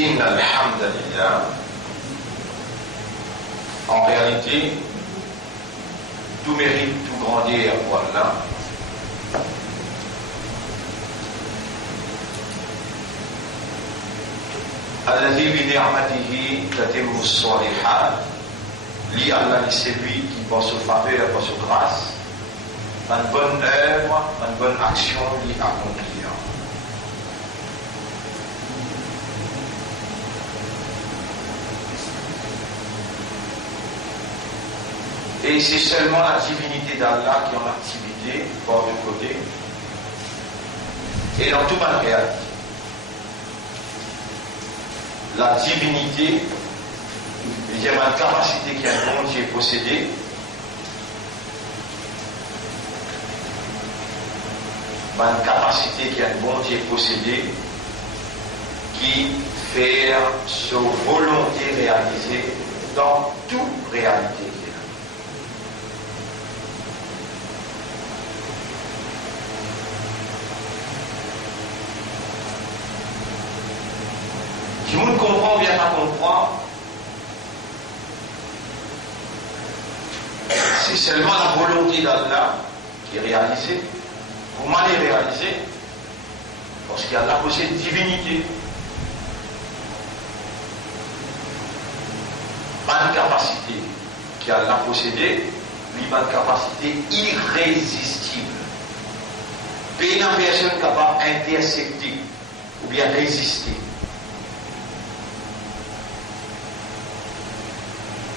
Inna alhamdulillah. En réalité, tout mérite, tout grandir pour Allah. Alladhi bi ni'matihi tatimmu s-salihat. Li Allah, c'est lui qui par sa faveur, par sa grâce, une bonne œuvre, une bonne action lui accomplir. Et c'est seulement la divinité d'Allah qui est en activité, par du côté, et dans toute la réalité. La divinité, il y a une capacité qui a un monde qui est possédé, une capacité qui a un monde qui est possédé, qui fait sa volonté réalisée dans toute réalité. Si vous ne comprenez ou bien pas comprendre, c'est seulement la volonté d'Allah qui est réalisée. Comment elle est réalisée? Parce qu'Allah possède une divinité. Pas de capacité qu'Allah possédait, mais pas de capacité irrésistible. Pas une personne capable d'intercepter ou bien résister.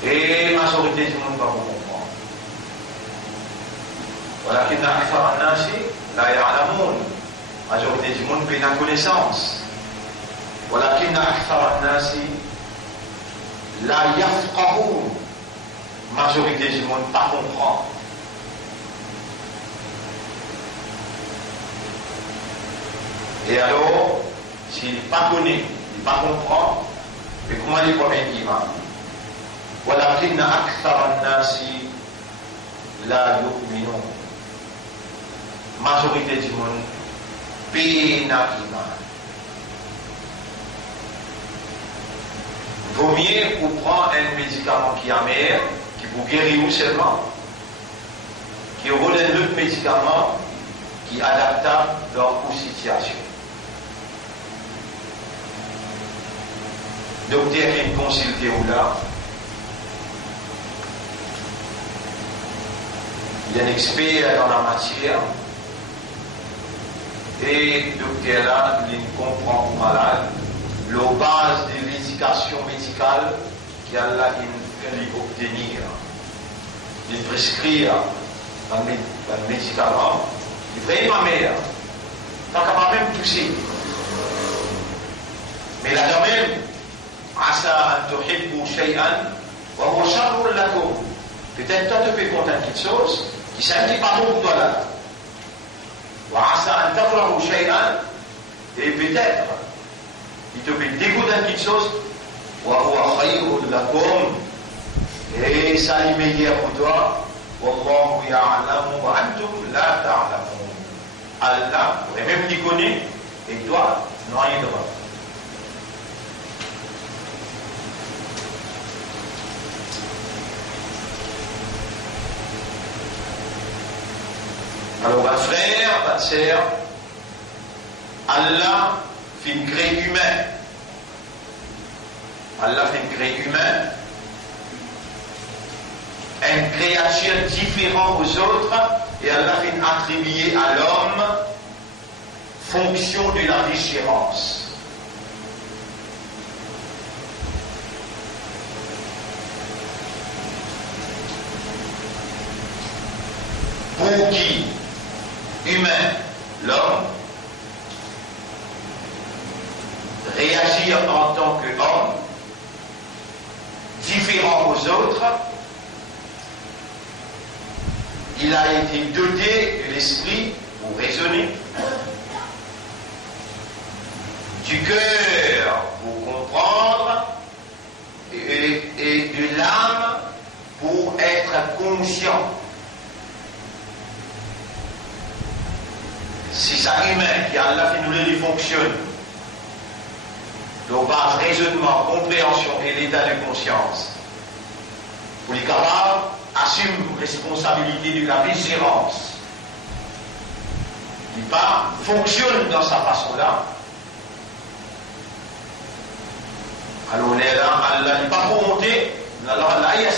Et la majorité du monde va vous comprendre. Voilà qu'il y a un la ya'lamoun. La majorité du monde peut la connaissance. Voilà qu'il y a la yafqahoun. La majorité du monde pas comprend. Et alors, s'il n'est pas connaît, il ne pas comprend, mais comment il peut mettre l'imam? ولكن أكثر الناس لا يؤمنون. Majorité du monde péna iman. Vaut mieux vous prendre un médicament qui est amer, qui vous guérit ou seulement, qui vous donne un autre médicament qui est adaptable dans vos situations. Docteur qui me consulte ou là, il y a un expert dans la matière et le docteur là, il comprend au malade la base de l'éducation médicale qu'Allah fait lui obtenir. Il prescrit un médicament, il fait ma mère, tant qu'à pas même pousser. Mais là quand même, Asa an tuhibbu shay'an wa huwa sharrun lakum. Peut-être toi tu peux content quelque chose qui s'indique pas bon pour toi là. Et peut-être il te fait dégoûter quelque chose et ça est meilleur pour toi. Allah, et même tu connais, et toi, non rien de mal. Alors, ma frère, ma sœur, Allah fait une créé humain. Allah fait une créé humain, une créature différente aux autres, et Allah fait attribuer à l'homme fonction de la différence. Pour qui? Humain, l'homme, réagir en tant qu'homme, différent aux autres, il a été doté de l'esprit pour raisonner, du cœur pour comprendre et de l'âme pour être conscient. C'est ça humain qui Allah fait nous les fonctionne. nos bases raisonnement, compréhension et l'état de conscience, pour les capables, assume responsabilité de la vigilance. Il pas fonctionne dans sa façon-là. Alors on est là, Allah n'est pas volonté, alors là il y a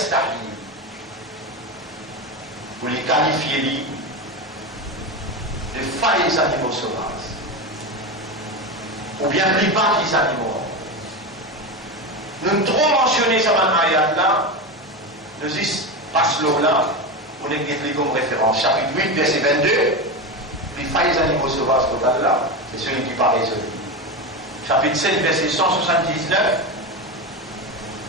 pour les qualifier de failles animaux sauvages. Ou bien plus bas les animaux. Nous trop mentionné ça dans l'ayat-là, nous disons, passe là, on est pris comme référence. Chapitre 8, verset 22, les failles animaux sauvages total là, c'est celui qui paraît résolu. Chapitre 7, verset 179,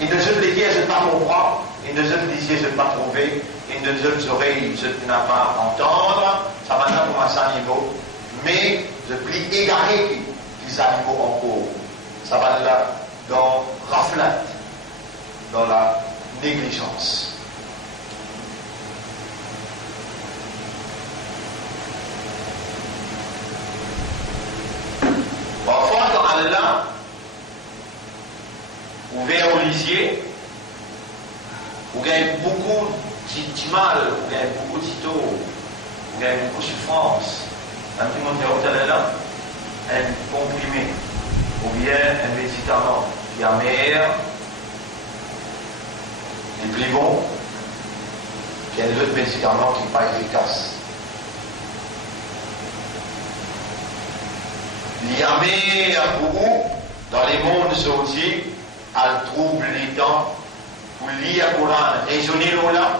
et nous autres les je ne pas comprendre, et nous autres les je ne pas trouver, et nous autres oreilles je ne pas entendre, ça va pas pour un animaux, mais je plie égaré les animaux en cours. Ça va là dans raflate, dans la négligence. Parfois, quand Allah ouvert au lycée, on gagne beaucoup de mal, on gagne beaucoup de taux, on gagne beaucoup de souffrance. Un petit monde dit, là, un comprimé, ou bien un médicament qui est amer, et plus bon, qu'il y a d'autres médicaments qui ne sont pas efficaces. Il y a meilleur beaucoup dans les mondes sortis, à trouble les temps, pour lire le Coran, raisonner là,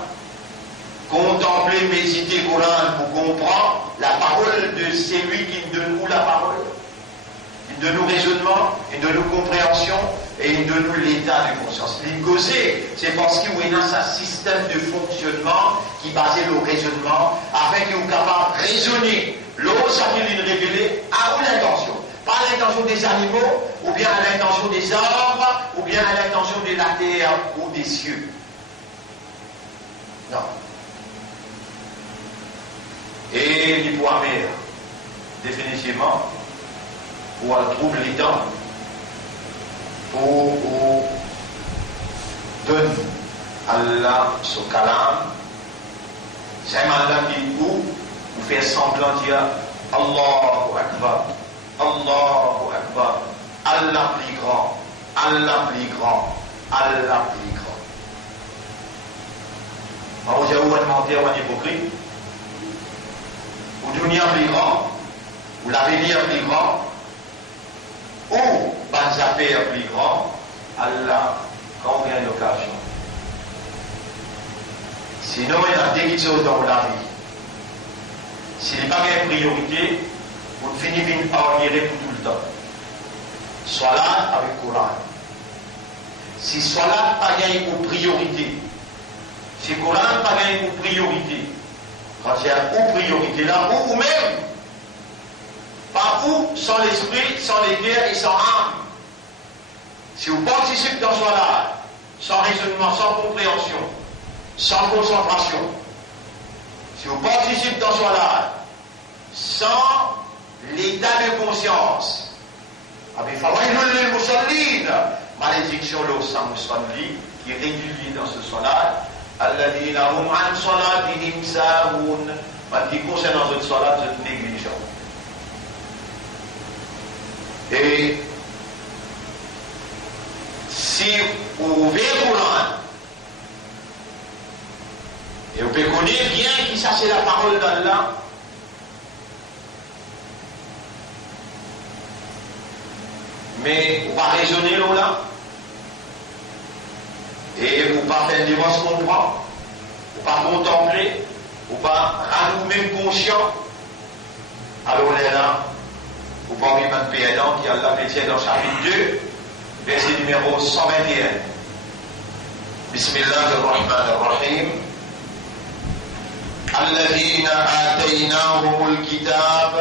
contempler, méditer le Coran pour comprendre la parole de celui qui donne nous la parole, qui donne nous raisonnement, et de nous compréhension, et de nous l'état de conscience. L'ingosé, c'est parce qu'il y a un système de fonctionnement qui est basé sur le raisonnement, afin qu'il soit capable de raisonner. L'autre, ça qu'il est révélé à l'intention. Pas à l'intention des animaux, ou bien à l'intention des arbres, ou bien à l'intention de la terre ou des cieux. Non. Et il faut amère, définitivement, pour trouver les temps, pour donner Allah ce kalam, c'est un mandat qui vous fait semblant de dire Allahu Akbar, Allahu Akbar, Allah plus grand, Allah plus grand, Allah plus grand. Alors, j'ai ouvert mentir en hypocrite, ou dunia plus grand, ou l'avenir plus grand, ou bonnes affaires plus grand, Allah, quand vient l'occasion. Sinon, il y a des choses dans la vie. S'il n'est pas une priorité, vous finissez par en pour tout le temps. Salat avec Coran. Si Salat pas gagné pour priorité, si Coran pas gagné pour priorité, quand il y a une priorité là, ou même, pas où, sans l'esprit, sans les guerres et sans âme. Si vous participez dans Salat, sans raisonnement, sans compréhension, sans concentration, si vous participez dans Salat, sans l'état de conscience, avec Fawailul Musallin, malédiction l'eau sans musalli, qui est régulier dans ce Salat, Alladhina hum an salatihim sahun, qui concernant notre Salat, c'est négligent. Et si vous ouvrez le Coran, et vous pouvez connaître bien qui ça c'est la parole d'Allah, mais vous ne pas raisonner là, et vous ne pas faire des mots comprendre, vous ne pas contempler, vous ne pas rendre même conscient, alors on est là, vous ne pas vivre un pédant qui a la métier dans chapitre 2, verset numéro 121. Bismillahirrahmanirrahim. Alladhina ataynahumul kitab,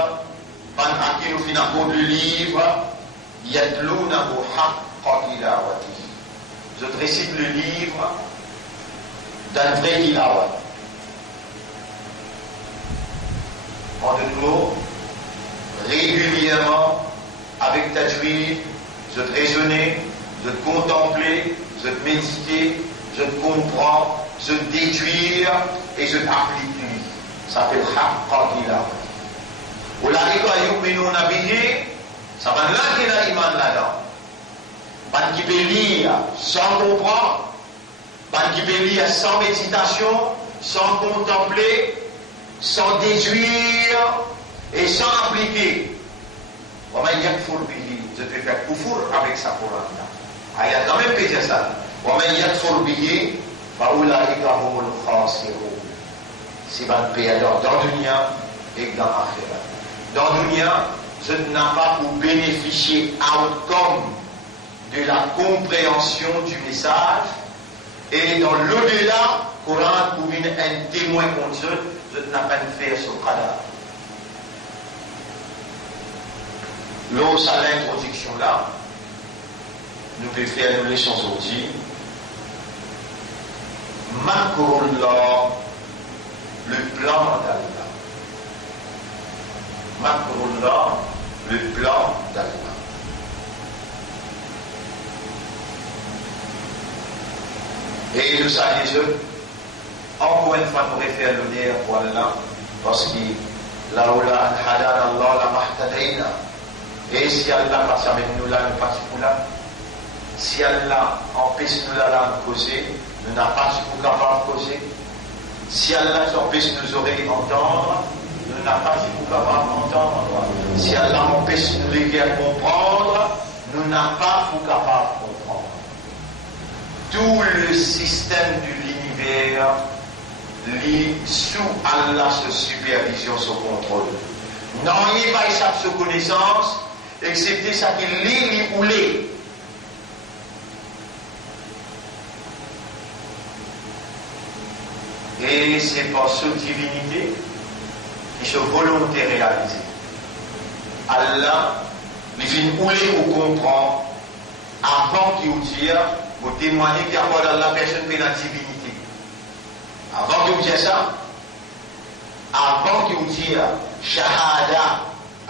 man akilu finakou le livre, yatlounahu haqqa tilawati. Je te récite le livre d'un vrai tilawat. En d'autres mots, régulièrement, avec tajwid, je te raisonner, je te contempler, je te méditer, je te comprends, je te déduire et je t'applique lui. Ça s'appelle haqqa tilawati. Ulaika yu'minuna bihi, ça va là qu'il a iman là-dedans. Pas qui peut lire sans comprendre, pas qui peut lire sans méditation, sans contempler, sans déduire et sans appliquer. Je te fais kufur avec sa Coran-là. Il y a quand même pété ça. C'est pas le payer dans le dunya et dans l'akhirat. Dans le dunya, je n'ai pas pour bénéficier outcome de la compréhension du message. Et dans l'au-delà, Coran pour un témoin contre eux, je n'ai pas fait ce cadavre. Lors à l'introduction là, nous pouvons faire une leçon aujourd'hui. Makrullah, le plan d'Allah. Makrullah, le plan d'Allah. Et nous saluons, encore une fois, nous pouvons faire l'honneur pour Allah, parce que là où la hadana Allah la mahtadaina. Et si Allah passe avec nous là, nous passons là. Si Allah empêche nous là de causer, nous n'avons pas de capable de causer. Si Allah empêche nos oreilles d'entendre, nous n'avons pas de capable d'entendre. Si Allah empêche nous les guerres comprendre, nous n'avons pas de capable de comprendre. Tout le système de l'univers lit sous Allah sa supervision, son contrôle. Non, il n'y a pas échappé sa connaissance, excepté ça qu'il lit, ou l'est. Et c'est par cette divinité qui se volonté réalisée. Allah, il fait ou l'est ou comprend, avant qu'il vous dise, vous témoignez qu'il y a pas dans la personne de la divinité. Avant qu'il vous dise ça, avant qu'il vous dise, shahada,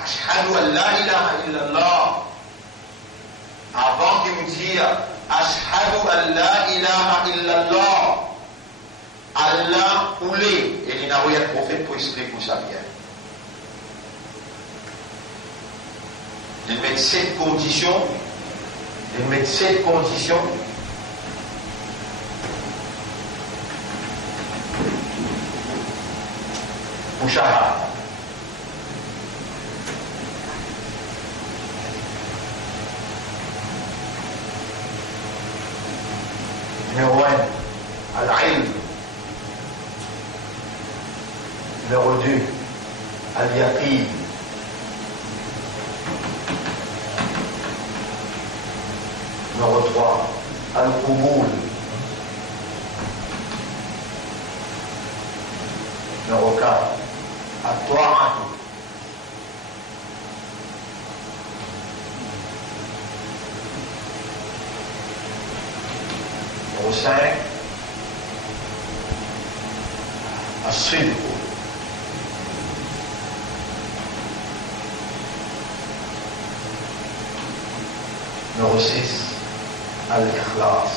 ashhadu an la ilaha illallah. Avant qu'il vous dise, ashhadu an la ilaha illallah. Allah ou les, et il n'a rien de prophète pour expliquer pour ça bien. Il met cette condition, pour shahada. Numéro 1, al-ilm. Numéro 2, al-yaqin. Numéro 3, al-qubul. Numéro 4, al-ta'at. Numéro 5, al-sidq. Numéro 6, al-ikhlas.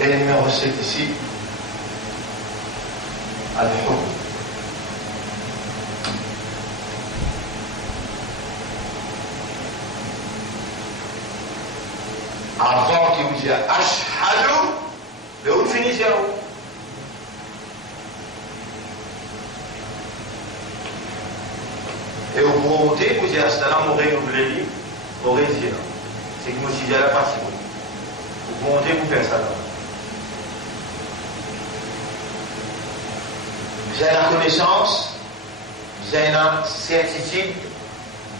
Et numéro 7 ici, al-hukm. Avant qu'il vous dise ashhadu, mais où finissez vous? Et vous montez, vous dites astana, mon règle, vous l'avez dit, vous aurez dit là. C'est que moi aussi j'ai la partie. Vous montez, vous faites ça là. Vous avez la connaissance, vous avez la certitude,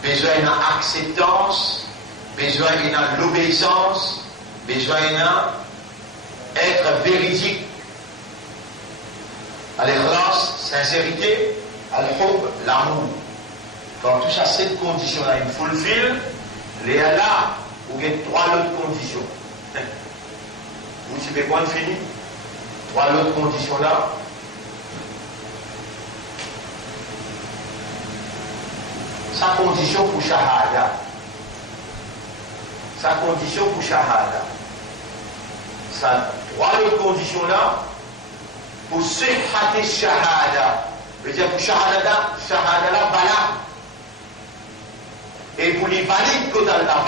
besoin d'une acceptance, besoin d'une l'obéissance, besoin d'un être véridique. Al-ikhlas, sincérité, al-hub, l'amour. Quand tout ça, cette condition-là, il fulfill, les là, vous avez trois autres conditions. Vous fait quoi de fini? Trois autres conditions là. Sa condition pour shahada. Sa condition pour shahada. Sa trois autres conditions là pour sihhat shahada. Je veux dire pour shahada là valable. Et pour les valides total là.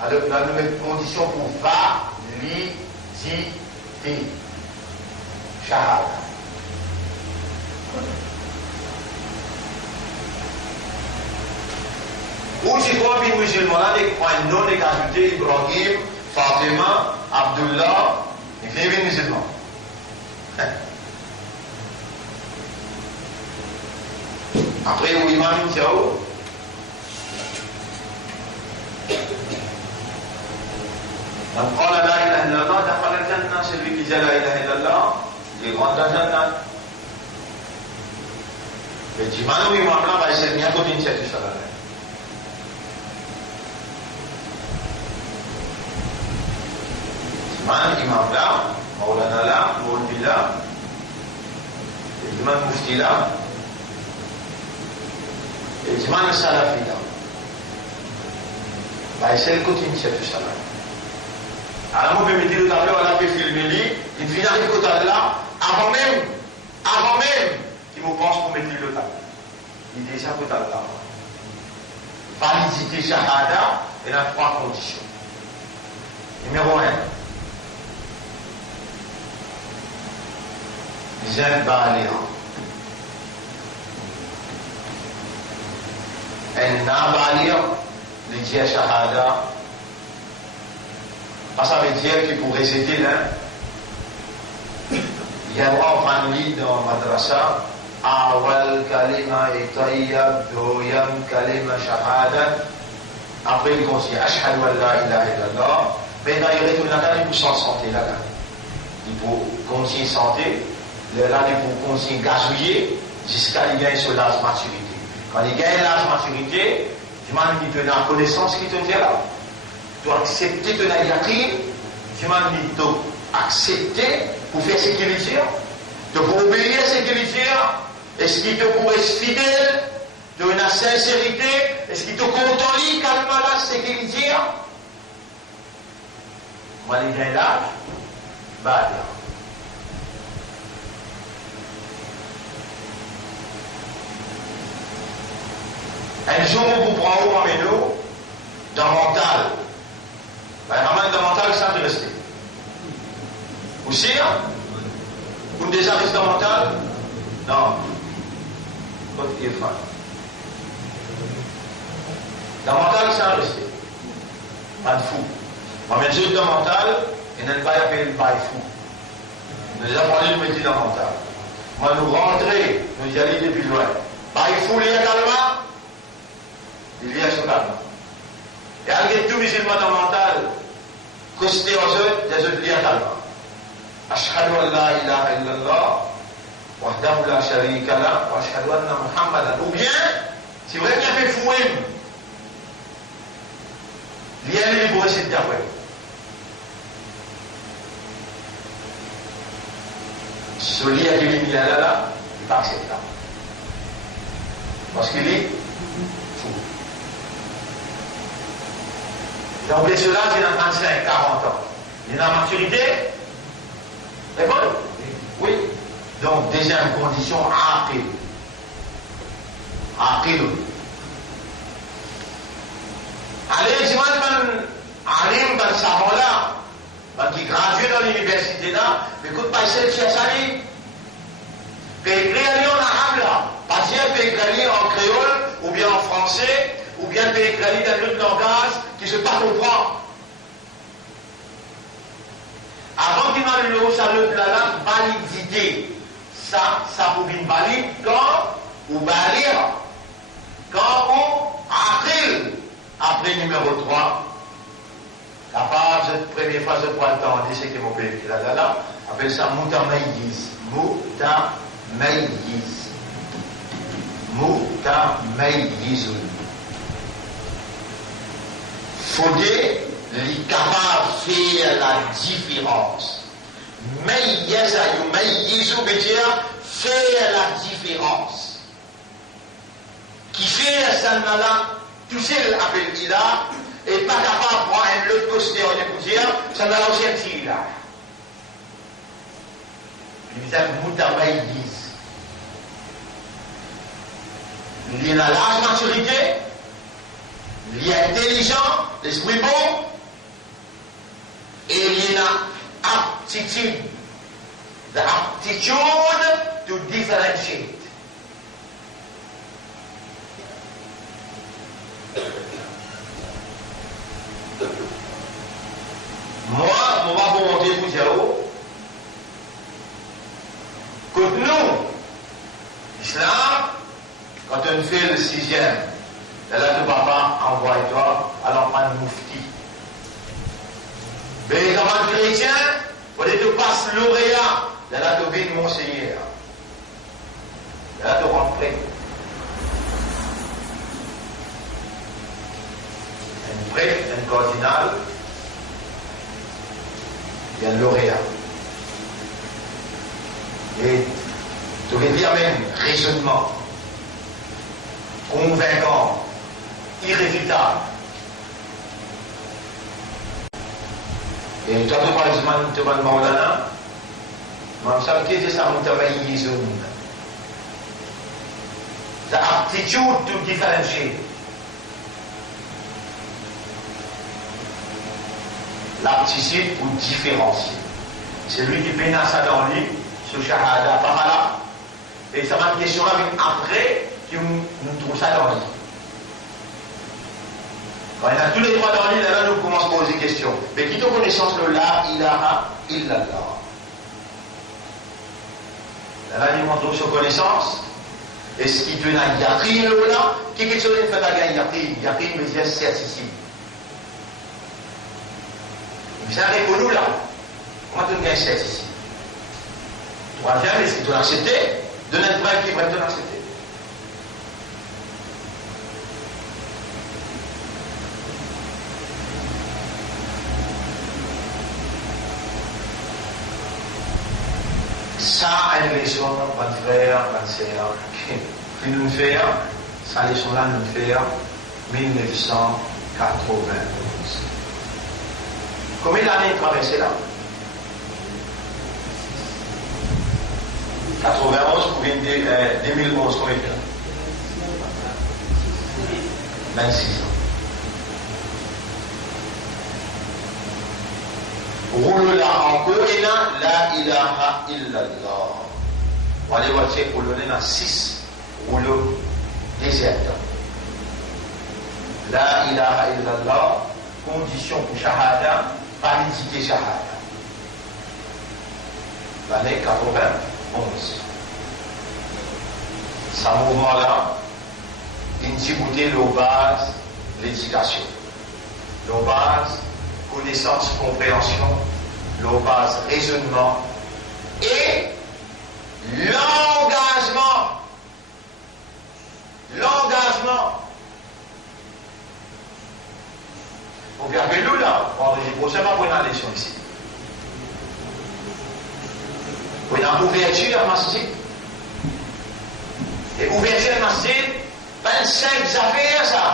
Alors la nouvelle condition pour validité. Shahada. Ou si quoi, puis musulman, un nom est ajouté Ibrahim, Fatima, Abdullah, il fait bien musulman. Après, où imam Tiao, donc, quand la ilaha illallah, dakhala al-jannah, celui qui dit la ilaha illallah, il rentre dans la jannah. Et Jimano imam là, va essayer de bien continuer cette chose là. Imam là, Maulana là, Moulvi là, Imam Mufti là, et Imam Salafi là. Bah, c'est le quotidien de tout ça là. Alors, moi, je me dis, tout à l'heure, on a fait filmer, il finit avec le total là, avant même, il me pense pour mettre le total. Il dit ça total là. Validité shahada, et dans trois conditions. Numéro 1. J'aime balir. Elle n'a balir, le dire shahada. Ça veut dire qu'il pourrait citer là. Il y a droit en famille dans madrasa. Awal kalima et tayyab doyam kalima shahada. Après il consigne ashhadu an la ilaha illallah. Mais d'ailleurs il retourne là, il peut s'en santé là. Il peut consigne santé. Là, il faut consigne gazouiller jusqu'à il gagne sur l'âge maturité. Quand il gagne l'âge maturité, tu m'as dit que tu as la connaissance qui te fait là. Tu dois accepter ton yaqin, tu m'as dit de accepter pour faire ce qu'il dit, de obéir ce qu'il dit. Est-ce qu'il te pourrait être fidèle, de la sincérité, est-ce qu'il te contente calmement ce qu'il dit? Moi, il gagne l'âge, bah, un jour, vous prenez parmi nous, dans le mental. Vraiment, dans le mental, ça peut rester. Aussi, vous déjà restez dans le mental? Non. Votre irfan. Dans le mental, ça reste. Pas de fou. Moi, mais juste dans le mental, il n'y a pas appelé le bail fou. Nous avons parlé de métier dans le mental. Moi, nous rentrer, nous y aller depuis loin. Bail fou, il y a calme. Il vient sur la main. Et avec tout musulman dans le mental, costé aux autres, des autres liens calmement. Ashhadu an la ilaha illallah, wahdahu la sharika la, wa ashhadu anna Muhammadan. Ou bien, si vous avez bien fait fouer, lien les pour essayer de d'après. Ce lien qui est mis là, il n'est pas acceptable. Parce qu'il est fou. Donc, cela, c'est dans 35, 40 ans. Il y a la maturité. C'est bon? Oui. Donc, deuxième condition, aqil. Aqil. Allez, dis-moi, alim, ben savant là, ben qui gradue dans l'université là, écoute, pas essayer de faire ça, lui. Peut écrire en arabe là. Pas dire peut écrire en créole, ou bien en français, ou bien peut écrire dans un autre langage qui ne se pas comprendre. Avant qu'il m'a le salut de la validité, ça pour une valide quand ou balir, quand on aqil. Après numéro 3, capable, cette première fois, je prends le temps, on dit ce que mon père qui là, appelle ça mutamayyiz. Mutamayyiz. Mutamayyizun. Fauder il est capable de faire la différence. Mayyaza yumayyizu veut dire faire la différence. Qui fait ça là, tout seul appelle Ilah, et pas capable de prendre un autre postérieur pour dire, ça va aussi un petit Ilah. Il dit mutamayyiz. Il a la large maturité, il est intelligent, l'esprit bon, et il a aptitude, the aptitude to differentiate. Moi, on va vous montrer pour dire que nous, l'islam, quand on fait le 6e, là, ton papa envoie-toi à l'enfant moufti. Mais comme un chrétien, on te passe lauréat, là, tu vis monseigneur. Là, tu rentres prêt. Un prêtre, un cardinal, il y a un lauréat. Et tu veux dire même raisonnement, convaincant, irréfutable. Et toi, tu parles de Maulana, mais ça me dit ça, the aptitude to differentiate. L'aptitude pour différencier. C'est lui qui peine ça dans lui, sur Shahada, pas mal. Et ça m'a une question avec après, qui nous trouve ça dans lui. Quand il y a tous les trois dans lui, là, nous commençons à poser des questions. Mais qui te connaissance le La ilaha illallah. Là, il montre sur connaissance. Est-ce qu'il te n'a yaqin là? Qui est-ce qui fait la yaqin? Yaqin veut dire certitude. Vous avez reconnu là. Comment tu gagnes certitude? Troisième, est-ce que tu l'as accepté? De notre preuve qui va te l'accepter. Ça, une leçon, mon frère, ma sœur, qui nous fait, ça leçon là nous fait 1991. Combien d'années traversé là? 91 pour 2011, combien de temps? 26 ans. Roule là encore et là, la ilaha illallah. On va aller voir si on a 6 rouleaux déserts. La ilaha illallah, condition pour shahada, validité shahada. L'année 91. Ce mouvement-là, il dit nos bases, l'éducation. Nos bases, connaissance, compréhension, nos bases, raisonnement et l'engagement. L'engagement. Vous regardez nous là, on ne sait pas pour une leçon ici. Vous avez une ouverture à masjid. Et ouverture à masjid, 25 affaires ça.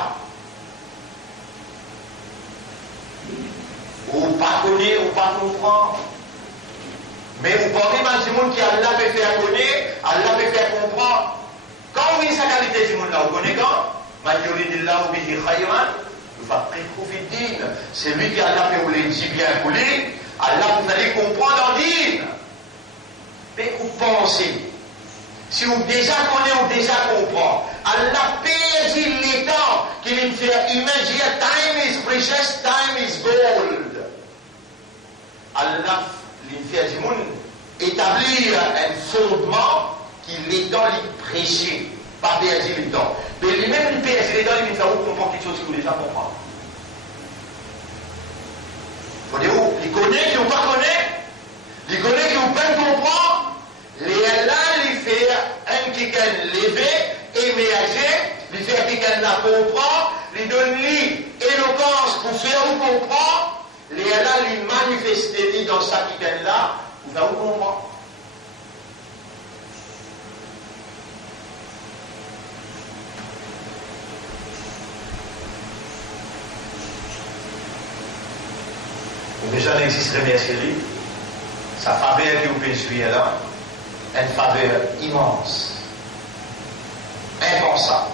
Ou pas connaître, ou pas comprendre. Mais vous parlez de ce monde qui Allah peut faire connaître, Allah peut faire comprendre. Quand vous voyez sa qualité du monde là, vous connaissez quand? C'est lui qui Allah fait vous les dit bien pour lui, Allah vous allez comprendre en dire. Mais vous pensez, si vous déjà connaissez ou déjà comprenez, Allah perd les temps qu'il vient faire imaginer, time is precious, time is gold. Allah vient faire du monde établir un fondement qui les temps les précieux, pas perdre les temps. Mais lui-même, il perd les temps, il vient faire vous comprendre quelque chose que vous déjà comprenez. Vous voyez où? Il connaît, qui ne pas connaît, il connaît, qui ne pas comprendre. Les Allah, il fait un qui gagne levé, émerger, il fait un qui gagne la comprendre, il donne l'éloquence pour faire ou comprendre, les là, les manifester dans sa qui là, vous allez comprendre. Déjà, n'existerait bien série. Sa faveur que vous pouvez suivre là, une faveur immense, impensable.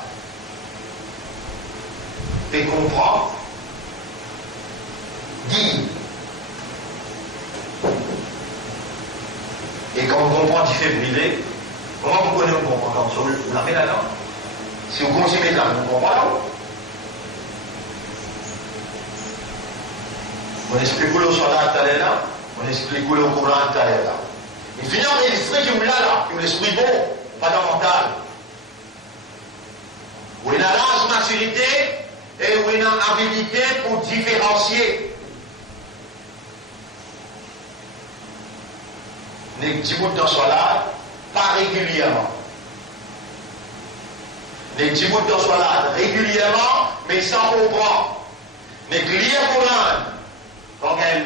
Tu comprends, dis. Et quand on comprend du février, comment vous connaissez, vous comprenez comme ça, vous l'avez là-dedans. Si vous consommez là, vous comprenez là. On explique le soldat à là, on explique le courant à là. Et finalement, l'esprit qui est là, qui est l'esprit bon, pas dans le mental. Où il a l'âge maturité et où il a habilité pour différencier. Les petits bouts de soit là, pas régulièrement. Les petits bouts de soit là, régulièrement, mais sans comprendre. Mais client pour l'âne. Quand on gagne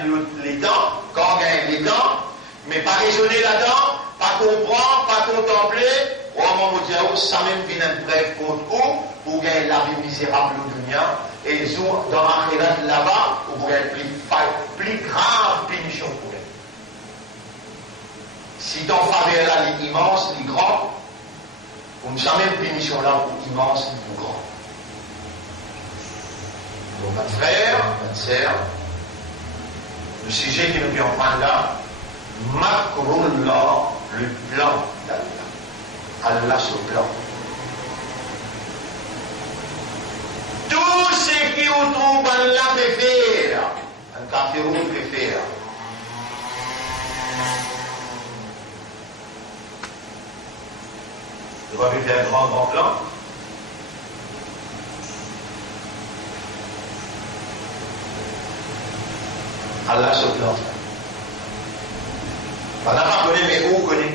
les dents, mais pas raisonner là-dedans, pas comprendre, pas contempler, au moment où Dieu, ça même vient un bref contre vous, pour gagner la vie misérable au dunya, et dans l'akhirat là-bas, vous gagner plus grave punition pour elle. Si ton faveur là, est immense, est grand, vous ne savez même punition là, immense, ou grand. Donc, notre frère, notre sœur, le sujet qui nous vient en prendre là, Makrullah, le plan d'Allah. Allah ce plan. Tout ce qui vous trouve Allah peut faire, un kafirou peut faire. Il va faire un grand plan. Allah se plante. On n'a pas connu, mais où connaît?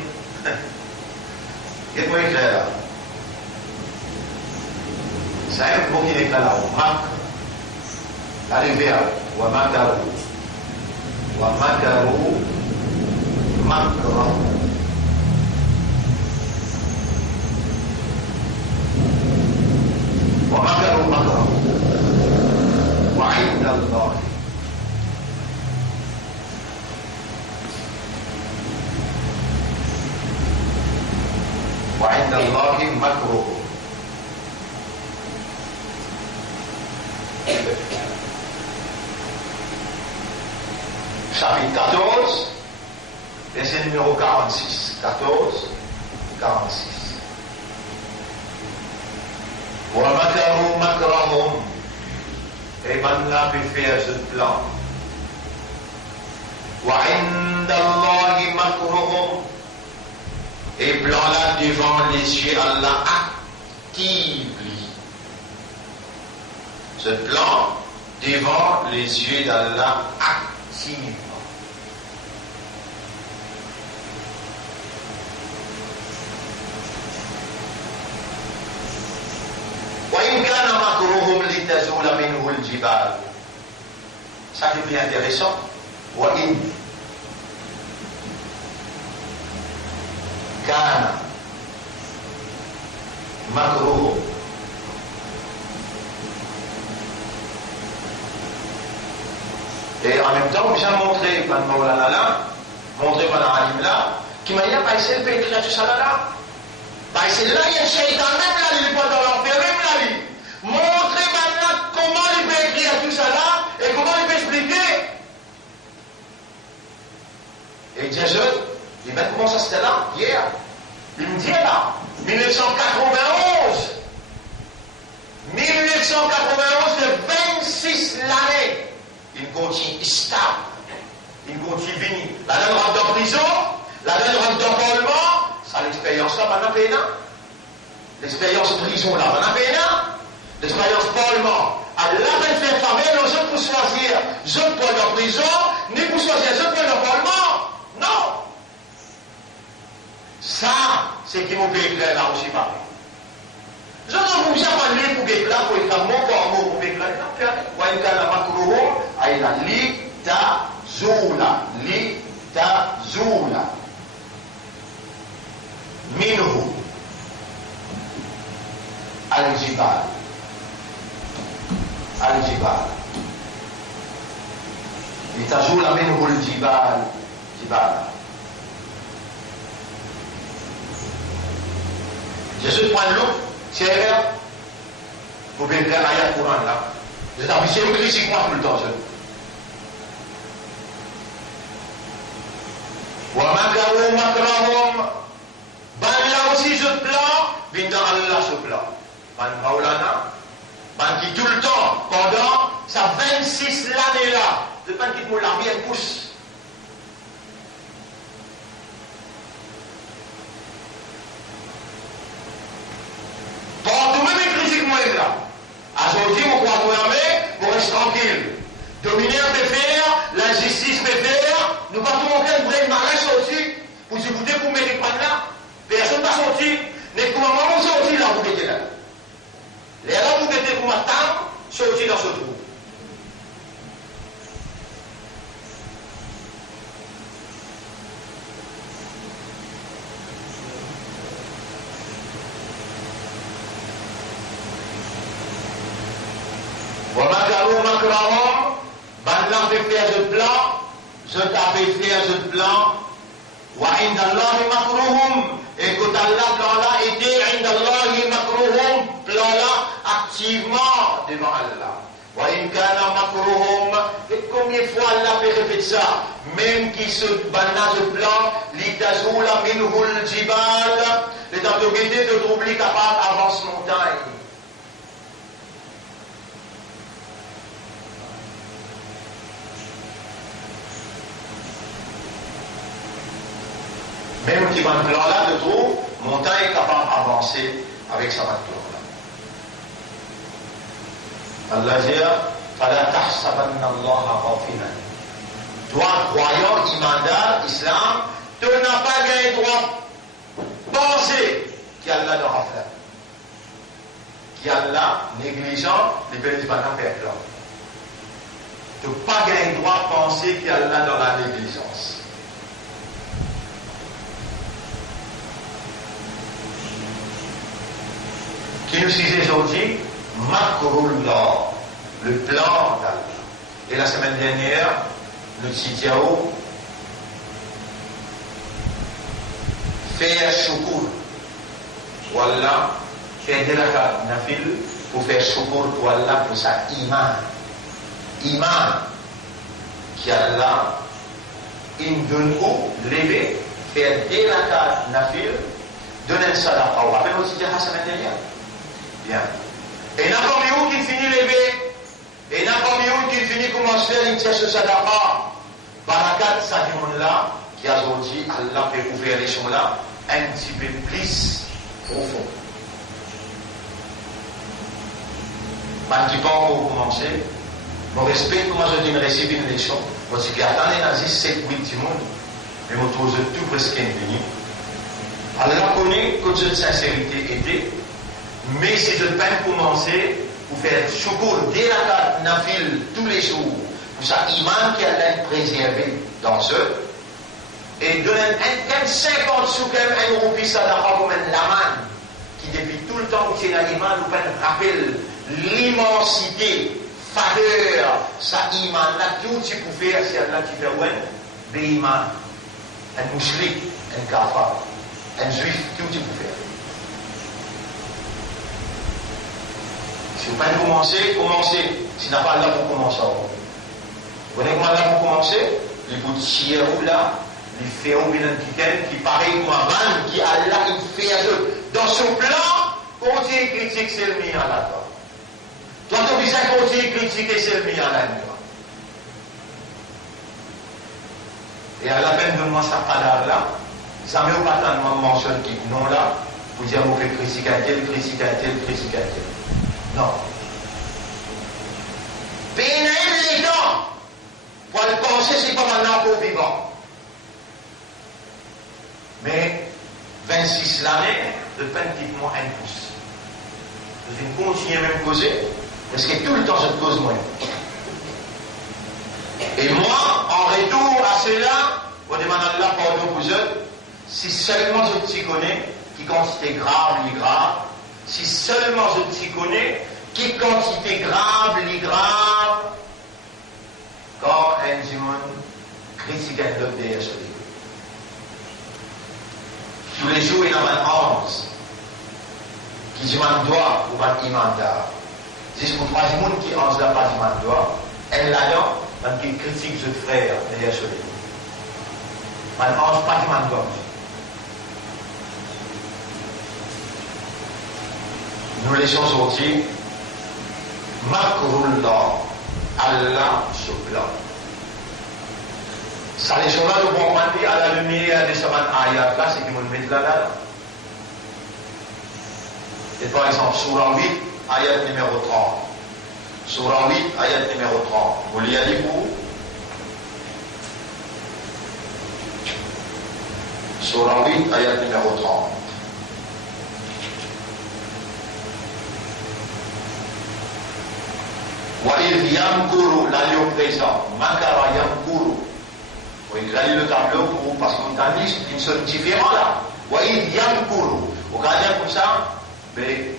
Qu'est-ce qu'on écrit là? C'est un mot qui écrit là. Mak. La rivière. Wa makaru. Wa makaru. Makra. Wa makaru makra. Wa inda Allah. وعند الله مكره. Chapitre 14, verset numéro 46. 14, 46. وَمَكَرُوا مَكْرَهُمْ. Et maintenant, peut faire ce plan. وَعِنْدَ اللَّهِ مَكْرُهُمْ. Et plan là devant les yeux Allah active. Ce plan devant les yeux d'Allah activement. وإن كان مكرهم لتزول منه الجبال. Ça devient intéressant. وإن كان مكروه. Et en même temps, j'ai montré par Maulana là, montré par Alim là, qui m'a dit, bah, c'est le pays de tout ça là. Bah, c'est là, il y a un shaitan même là, il est pas dans l'enfer, même là, il. Montrez maintenant comment il peut écrire tout ça là, et comment il peut expliquer. Et Jésus, il dit, comment ça c'était là, hier? Il me dit là, 1991, de 26 l'année, il continue stable, il continue. La donne rentre en prison, la donne rentre en parlement, ça l'expérience là, maintenant pénal. L'expérience prison là, maintenant pénal. L'expérience parlement, à la peine faire famille, nous autres pour choisir, je ne peux en prison, ni pour choisir, je ne peux en parlement. Non! Ça, c'est qui m'ont fait éclairer là aussi pareil. Je ne vous ai pas lu pour éclairer, pour éclairer mot par mot pour éclairer. Ou il y a la macro, il y a li, litazula minhu al-jibal litazula minhu al-jibal Jésus prend l'eau, tiens, vous pouvez faire ayat Coran là. Vous êtes habitué au critique moi tout le temps, وَمَكَرُوا مَكْرَهُمْ ban là aussi ce plan, bin dans Allah ce plan. Ban Maulana, ban qui tout le temps, pendant sa 26 l'année là, de ban qui nous la vie elle pousse. Pour tout même critique moi là. Aujourd'hui, on croit nous on reste tranquille. Dominer peut faire, la justice peut faire, nous pas tout aucun voulait une mariage sorti, pour écouter pour mettre pas là, personne pas sorti, mais comment maman sorti là, vous mettez là. Les là, vous mettez pour ma table, sorti dans ce trou. وَمَكَرُوا مَكْرَهُمْ ban là fait faire ce plan, je t'avais fait ce plan, وَعِنْدَ اللَّهِ مَكْرُهُمْ, et que Allah plan là était عِنْدَ اللَّهِ مَكْرُهُمْ, plan là activement devant Allah. وَإِنْ كَانَ مَكْرُهُمْ, et combien de fois Allah peut répéter ça, même qui se ban là ce plan, لِتَزُولَ مِنْهُ الْجِبَالِ, les autorités de troubler capable avance montagne. Même qui va le plan là, de trouve, montagne est capable d'avancer avec sa voiture là. Allah dit, فَلَا تَحْسَبَنَّ اللَّهَ غَافِلًا. Toi, croyant, imandar, islam, tu n'as pas gagné droit penser qu'Allah n'aura fait. Qu'Allah, négligent, les bénis pas faire plan. Tu n'as pas gagné droit penser qu'Allah dans la négligence. Qui nous disait aujourd'hui, Makrullah, le plan d'Allah. Et la semaine dernière, le Tsidiao, faire shoukour. Voilà, faire des rakat nafil pour faire shoukour pour Allah pour sa iman. Iman, qui Allah, il donne où lever, faire des rakat nafil, donner un sadaqa. Vous rappelez aussi la semaine dernière? Bien. Et n'a pas mis où qui finit lever. Et n'a pas mis où qui finit commencer à faire ce sadaqa. Barakat, ça dit là, qui a aujourd'hui, Allah peut ouvrir les choses là, un petit peu plus profond. Quand tu pas encore commencer, mon respect, comment je dis, me recevoir une leçon. Moi, je dis, attendez, dans 7, 8 du monde, mais je trouve tout presque infini. Allah connaît que cette sincérité était. Mais si je peux commencer pour faire shoukour dès la nafil tous les jours, pour sa iman qui allait être préservé dans eux, et donner un 50 sous un roupi sadaqa comme un laman, qui depuis tout le temps où c'est l'animal nous rappelle l'immensité, faveur, sa iman, là tout ce qu'il peut faire, c'est Allah qui fait ouais, des iman, un mushrik, un kafar, un juif, tout ce qu'il peut faire. Si vous pouvez commencer, commencez. Si n'a pas là pour commencer. Vous voyez comment là pour commencer? Il faut tirer là, il fait un bilan qui paraît comme un van qui a là, il fait dans son plan, continue critique, c'est le mien là-dedans. Toi, tu dis ça, continue critiquer, c'est le mien là-dedans. Et à la fin de moi, ça pas là, ça ne met pas tant de mentionne qui non là, vous dire, vous faites critiquer à tel, critiquer à tel, critiquer à tel. Non. Pénètre les dents pour le penser, c'est comme un arbre vivant. Mais 26 l'année, de pratiquement un pouce. Je vais continuer à même causer, parce que tout le temps je cause moins. Et moi, en retour à cela, je demande à Allah pardon pour eux, si seulement je t'y connais, qui quantité grave, les grave, si seulement je t'y connais, qui quantité grave, les grave, quand un dimanche critique un autre derrière ce livre. Tous les jours, il y a un ange qui dit un doigt ou un imandar. C'est pour trois personnes qui ange la pas un doigt, elle là-dedans, qui critique ce frère derrière ce livre. Un ange pas un doigt. Nous laissons sortir Makrullah, Allah se plaint. Ça les gens là nous vont demander à la lumière de ce ayat là, c'est qu'ils vont le mettre là. Et par exemple, Surah 8, ayat numéro 30. Surah 8, ayat numéro 30. Vous l'y allez vous? Surah 8, ayat numéro 30. وَإِذْ يَمْكُرُ, là il est au présent, Makara Yamkuru. Vous regardez le tableau parce qu'on t'a dit une sorte différente là. وَإِذْ يَمْكُرُ. Vous regardez comme ça, mais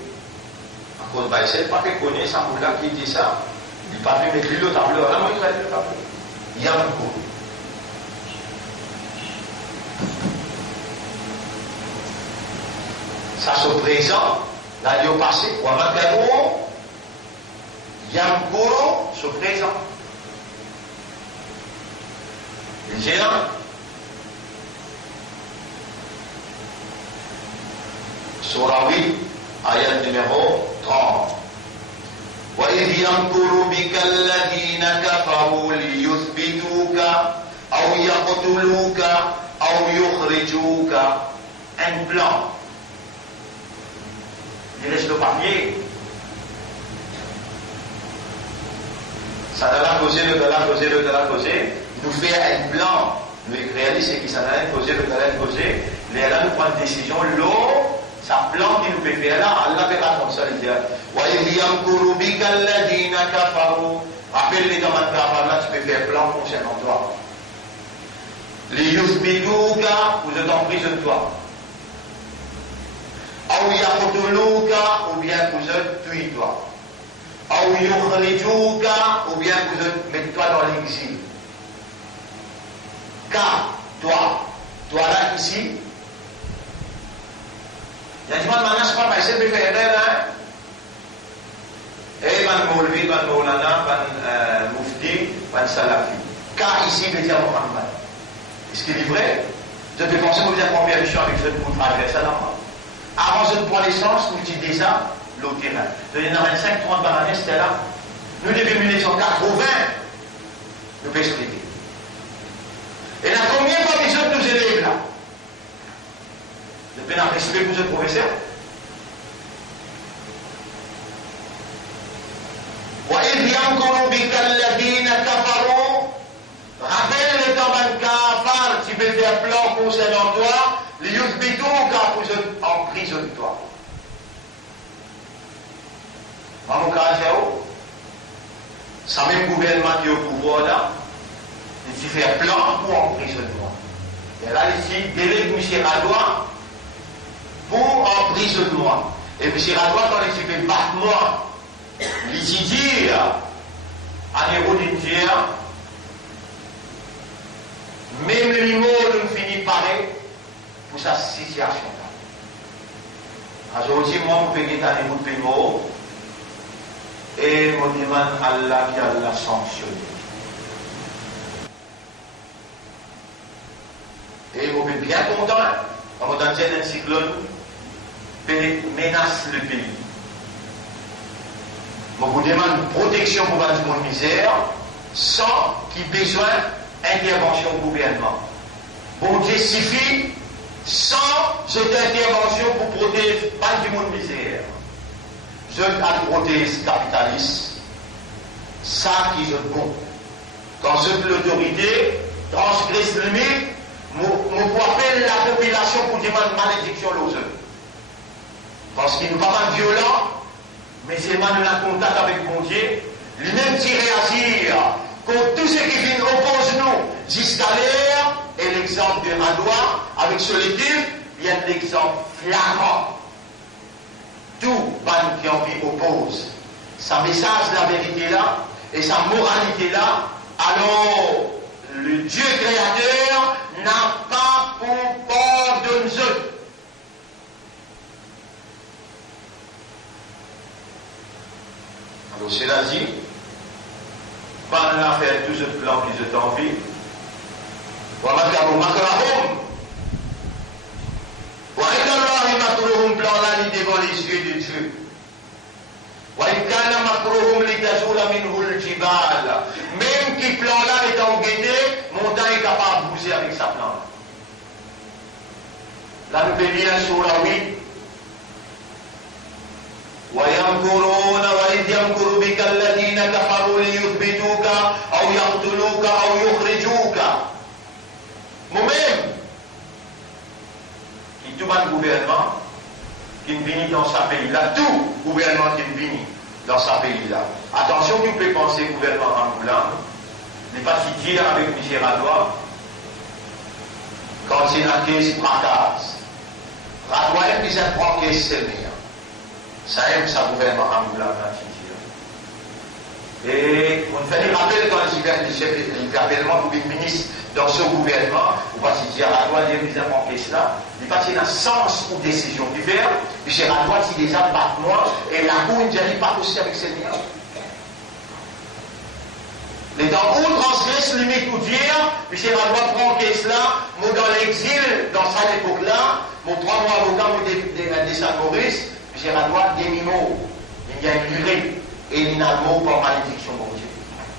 à cause de c'est pas qu'il connaît ça, là qui dit ça, il n'a pas pu mettre le tableau. Là, moi, il a dit le tableau. Yamkuru. Ça se présente, là il est au passé, ou à Makaru. Yamkuru se présente. Le géant. Surah 8, ayat numéro 30. وَإِذْ يَمْكُرُ بِكَ الَّذِينَ كَفَرُوا لِيُثْبِتُوكَ أَوْ يَقْتُلُوكَ أَوْ يُخْرِجُوكَ. Un plan. Il reste le papier. Ça n'a causé, nous fait un plan, nous réaliser que ça n'a causé, les là nous prend une décision, l'eau, ça plan qui nous fait faire là, Allah fait comme ça, il dit, وَإِذْ يَمْكُرُ بِكَ الَّذِينَ كَفَرُوا. Rappelle-les dans ma kafar, là tu peux faire plan concernant toi. لِيُثْبِتُوكَ, vous êtes en prison de toi. أَوْ يَقْتُلُوكَ, ou bien vous êtes tué toi. Ou bien vous mettez toi dans l'exil. Car toi là ici, il y a des gens qui ne pas mais c'est faire là. Et man Moulvi, man Moulana, man Moufti, man Salafi. Car ici, il veut dire Mohammed. Est-ce qu'il est vrai? Je peux penser que vous avez combien de choses avec ce pour traverser ça là. Avant de prendre l'essence, vous dites déjà. L'autre terrain. De 25-30 par année, c'était là. Nous, depuis 1980, nous pouvons expliquer. Et là, combien de fois nous nous élèves là? Depuis la respect pour ce professeur. وَإِذْ يَمْكُرُ بِكَ الَّذِينَ كَفَرُوا. Rappelle le temps d'un kafar, tu peux faire plan concernant toi, les yuthbitou, car vous êtes en prison de toi. Maman Kajao, ça même gouvernement qui est au pouvoir là, il fait un plan pour emprisonnement. Et là, ici, délègue M. Radois pour emprisonnement. Et M. Radois, quand il fait battement, il dit à niveau d'India, même les mots ne finissent pas pour sa situation là. Aujourd'hui, moi, je vais gagner un niveau de mots. Et on demande à Allah qui a la sanctionné. Et on est bien content, on a un cyclone qui menace le pays. On vous demande une protection pour la misère sans qu'il y ait besoin d'intervention du gouvernement. Bon Dieu suffit sans cette intervention pour protéger pas du monde misère. Je protège capitaliste, ça qui est bon. Quand l'autorité transgresse le limite, on appelle la population pour demander malédiction aux autres. Parce qu'il n'est pas mal violent, mais c'est mal en contact avec mon Dieu. Lui-même qui réagit contre tout ce qui vient oppose nous jusqu'à l'air, et l'exemple de Radois, avec Solitif, vient de l'exemple flagrant. Tout ban qui en vie oppose. Sa message, la vérité là, et sa moralité là, alors le Dieu créateur n'a pas pour peur de nous autres. Alors cela dit, pas de faire tout ce plan qui se t'envie. Voilà qu'à vous macarahum. Voilà qu'à makruhum plan là, il devant les yeux de Dieu. Voilà qu'à makruhum les tazula minhul jibal. Même qui plan là est en guetté, montagne est capable de bouger avec sa plan. Là, nous peut lire sur la 8. ويمكرون وإذ يمكر بك الذين كفروا ليثبتوك أو يقتلوك أو يخرجوك. Moi-même, qui tout le gouvernement qui vient dans sa pays là, tout gouvernement qui vient dans sa pays là. Attention, vous pouvez penser gouvernement en blanc, n'est pas si dire avec M. Radois, quand c'est la caisse fracasse. Radois est plus important que c'est meilleur. Ça aime sa gouvernement en blanc, et on fait des rappels quand le gouvernement pour le ministre dans ce gouvernement, ou pas si dire à droite, il y a manqué cela, il n'y a pas de sens ou décision du verbe, puis j'ai à droite, si déjà pas moi, et la cour, il n'y a pas aussi avec ses liens. Les temps où transgresse limite ou dire, puis j'ai à droite, prendre cela, moi dans l'exil, dans cette époque-là, mon 3 mois avocat, moi des Saint-Maurice, puis j'ai à droite, des mimos, il y a une durée. Et il n'a mot par malédiction, mon Dieu.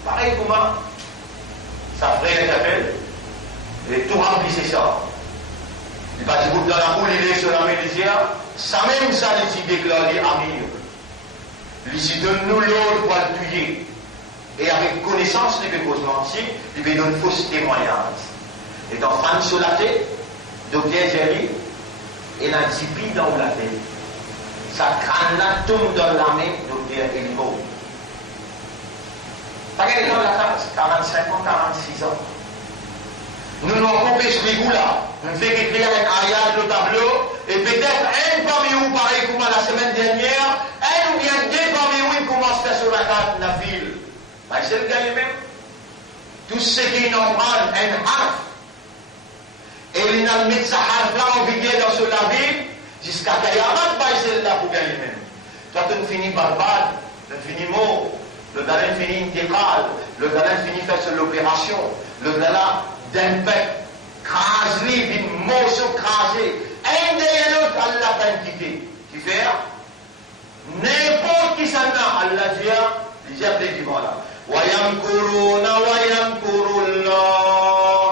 Pareil, comment ça ferait un appel, et tout remplit c'est ça. Il va dire, dans la boule, il est sur la médicière, ça même ça, il déclare Amir. Il donne-nous l'ordre pour le tuer. Et avec connaissance, il peut cause mentir, il peut donner fausse témoignage. Et dans Fan sur la tête, docteur Jerry, il a 10 billes dans la tête. Ça crâne là tombe dans la main docteur Elmo. Pas quelqu'un dans la classe, 45 ans, 46 ans. Nous n'avons pas ce goût là. Nous faisons écrire un ariage le tableau, et peut-être un parmi vous, pareil comme la semaine dernière, un ou bien deux parmi vous, il commence à faire sur la carte la ville. C'est le gars lui-même. Tout ce qui est normal, un harf. Et il a mis sa harf là en vigueur dans ce labine. Jusqu'à Kayamat, c'est là pour gagner même. Toi, tu finis barbare, tu finis mort, le dalin finit intégral, le dalin finit faire sur l'opération, le dalin d'impact, crase-lui, une morceau crasé, un derrière l'autre, Allah t'a quitté. Tu fais, n'importe qui s'en a, Allah dit, il y a des divans là. Wayamkuruna wayamkurullah.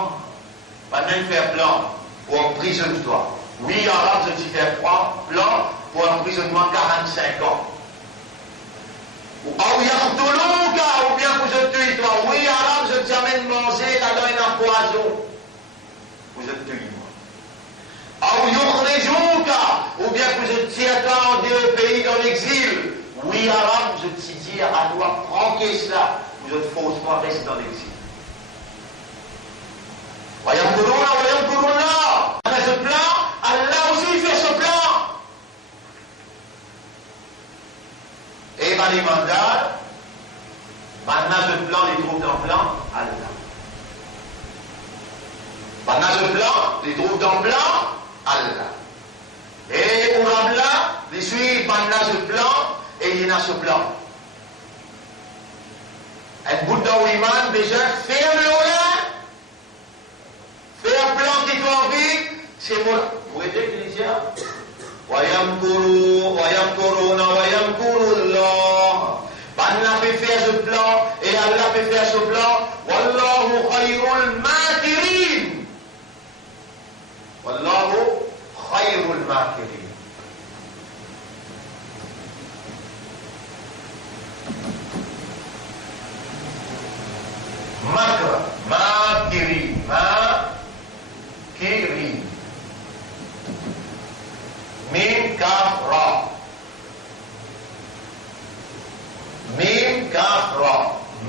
Maintenant, il fait plan pour emprisonne-toi. Oui, arabe, je t'y fais plan pour emprisonnement 45 ans. Ou bien que je tue toi. Oui, arabe, je t'amène manger, là dans un poison. Vous êtes tué, moi. Ou bien que je tire toi en deux pays dans l'exil. Oui, arabe, je t'y dis à toi, prends cela. Vous êtes faussement restés dans l'exil. Voyons Corona. Avec ce plan, Allah aussi fait ce plan. Et dans les mandats, maintenant ce plan, les trouve dans le plan, Allah. Maintenant ce plan, les trouve dans le plan, Allah. Et pour Allah, les suivent maintenant ce plan, et il y a ce plan. Un bout d'Aouiman, déjà, faire le là, faire plan qui t'en vie, c'est moi. Vous voyez l'Église? Wayamkuruna wayamkurullah. Allah peut faire ce plan, et Allah peut faire ce plan. Wallahu khayrul makirin. Wallahu khayrul makirin. Makra, makiri, makiri. Mim kaf ra. Mim kaf ra.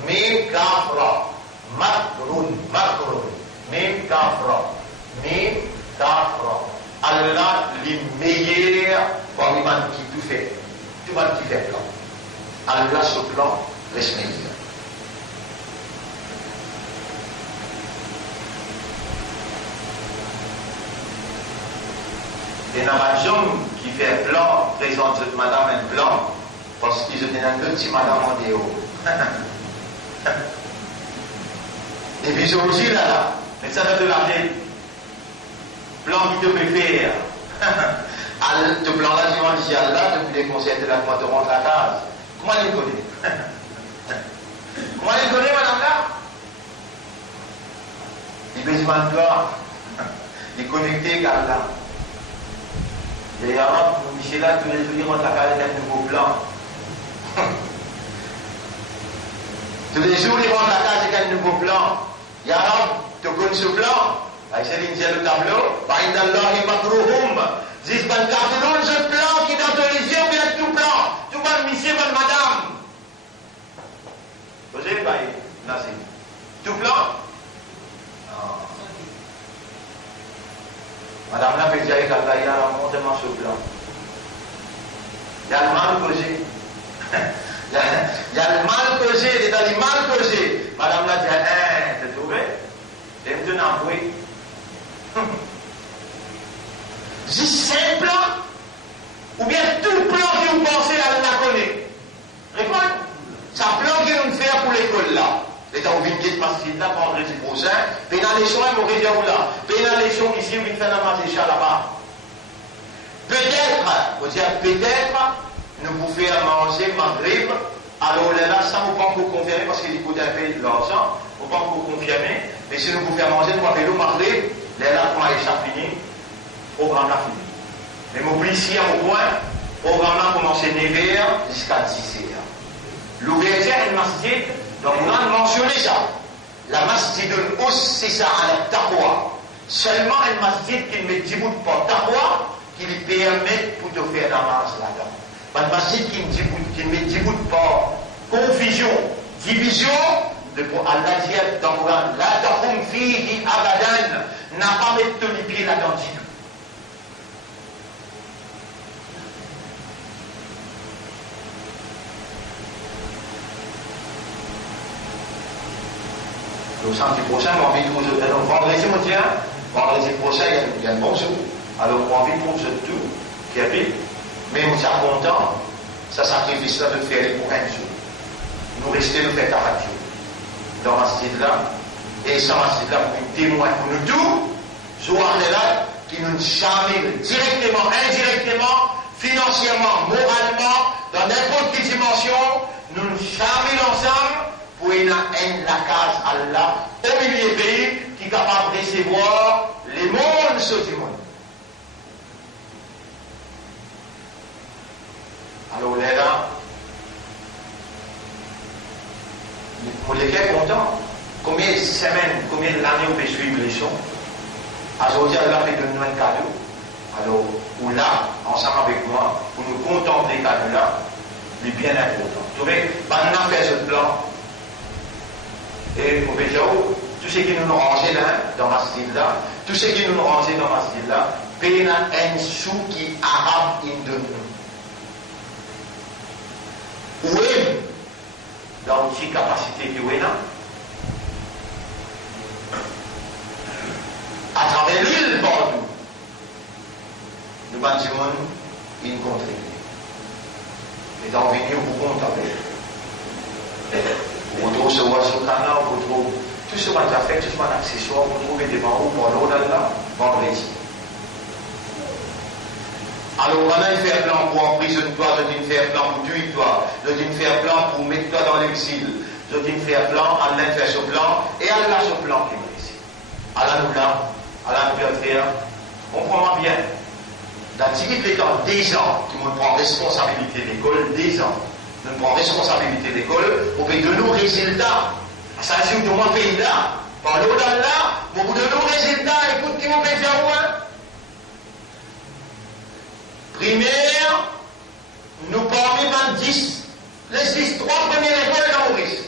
Mim kaf ra. mais d'afra. Allah, les meilleurs pour les gens qui tout fait. Tout le monde qui fait plan. Allah, ce plan, reste meilleur. Et dans la zone qui fait plan, présente madame un plan, parce qu'ils ont un autre petit madame en déo. Et puis, c'est aussi là, mais ça va te la tête. Plan qui te préfère. Ce plan-là, tu vas dire Allah, tu peux les conseiller de la quand tu rentres à la case. Comment il connaît? Comment il connaît, madame là? Il peut se toi. Il est connecté à Allah. Et alors, Michel là, tous les jours, il rentre à la case avec un nouveau plan. Tous les jours, il rentre à la case avec un nouveau plan. Et alors, tu connais ce plan? C'est le tableau. Baïdallahi makruhum. Zis ban kafirun, ce plan qui est dans ton les yeux, bien tout plan. Tout ban monsieur, ban madame. Vous avez baillé, là c'est. Tout plan? Non. Madame là, peut dire qu'elle va y avoir montement ce plan. Il y a le mal causé. Il y a le mal causé, il y a le mal causé. Madame là dit, t'es trouvé? T'es maintenant, oui. C'est simple, ou bien tout plan que vous pensez à la connaître. Répondez. C'est un plan que nous faisons pour l'école là. Et dans une petite partie là, vendredi prochain, puis dans les soins, vous regardez où là. Puis dans les soins ici, vous faites un match là-bas. Peut-être, vous dire peut-être, nous pouvons faire manger Maghrib. Alors là, ça ne peut pas vous confirmer parce qu'il coûte un peu de l'argent. Il ne peut pas vous confirmer. Mais si nous pouvons faire manger, nous pouvons faire le Maghrib. Là, quand il est fini, le programme a fini. Mais mon policier au point, le programme a commencé 9h jusqu'à 10h. L'ouverture est masjid, donc on a mentionné ça. La masjid c'est ça à la taqwa. Seulement un masjid qui ne met 10 bouts pour taqwa, qui lui permet pour te faire namaz là-dedans. Un masjid qui ne met 10 bouts pour confusion, division, pour Allah dit dans le Coran, la taqum fihi abadan, n'a pas mettre les pieds là-dedans du tout. Le samedi prochain, on va trouver. Alors, vendredi prochain, il y a un bon jour. Alors, on va trouver tout qui habite. Mais on est content, ça sacrifice là de faire pour un jour. Nous restons, nous faisons 40 jours. Dans ma style là, et sans ma style là, pour témoin pour nous tous, jour là, qui nous chamine directement, indirectement, financièrement, moralement, dans n'importe quelle dimension, nous nous chamine ensemble pour une la case Allah au milieu du pays qui est capable de recevoir les mondes sur du monde. Alors là, pour lesquels contents, combien de semaines, combien d'années on peut suivre les sons. Aujourd'hui, Allah fait donner un cadeau. Alors, ou là, ensemble avec moi, pour nous contempler les cadeaux là, les bien importants. Vous savez, maintenant, on fait ce plan. Et au Béjao, tout ce qui nous rangeait là, dans ma style là, tout ce qui nous rangeait dans ma style là, peine un sou qui arabe de nous. Où est dans une capacité qui est là, à travers l'île partout, nous bâtiments une contrée. Et dans venir pour compter. Vous trouvez ce oiseau canard, vous trouvez tout ce qu'on a fait, tout ce qu'on a accessoire, vous trouvez des barreaux pour l'eau là, vendredi. Alors, on a fait un plan pour emprisonner-toi, je dis faire un plan pour tuer-toi, je dis faire un plan pour mettre-toi dans l'exil, je dis faire un plan, Allah fait ce plan, et Allah ce plan qui est ici. Allah nous l'a, Allah nous peut faire, on comprend bien. Dans 10 ans, 10 ans, tout le monde prend responsabilité de l'école, 10 ans. Nous prenons responsabilité de l'école, on fait de nos résultats. Ça c'est de mon pays là. Par l'au-delà là, au bout de nos résultats, écoute qui m'ont fait faire moins. Primaire, nous parmi 10. Les 3 premières écoles dans Maurice.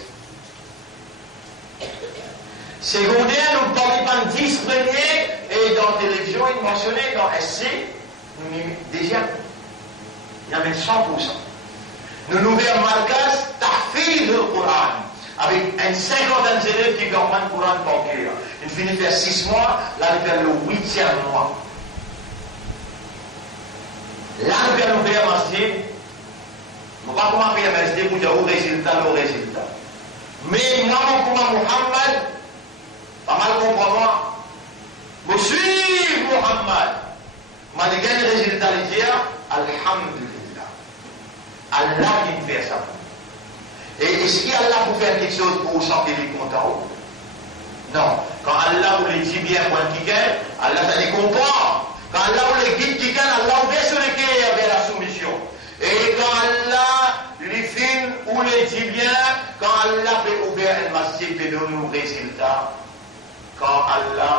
Secondaire, nous parmi 10 premiers, et il mentionnait dans SC, déjà, il y a même 100%. Nous nous verrons Marcas, tahfid le Coran, avec une cinquantaine d'élèves qui vont prendre le Coran par cœur. Il finit faire 6 mois, là il fait le 8e mois. Là nous allons faire masjid, on va comment faire masjid pour dire au résultat. Mais moi, comme Muhammad, pas mal comprendre, je suis Muhammad. Mais les gars, le résultat, il dit, Alhamdulillah. Allah qui me fait ça. Et est-ce qu'Allah peut faire quelque chose pour vous sentir content? Non. Quand Allah vous le dit bien, Allah ça dit comprend. Quand Allah vous le guide, Allah vous met sur le cœur vers la soumission. Et quand Allah lui filme ou le dit bien, quand Allah fait ouvrir un masjid et donner nos résultats, quand Allah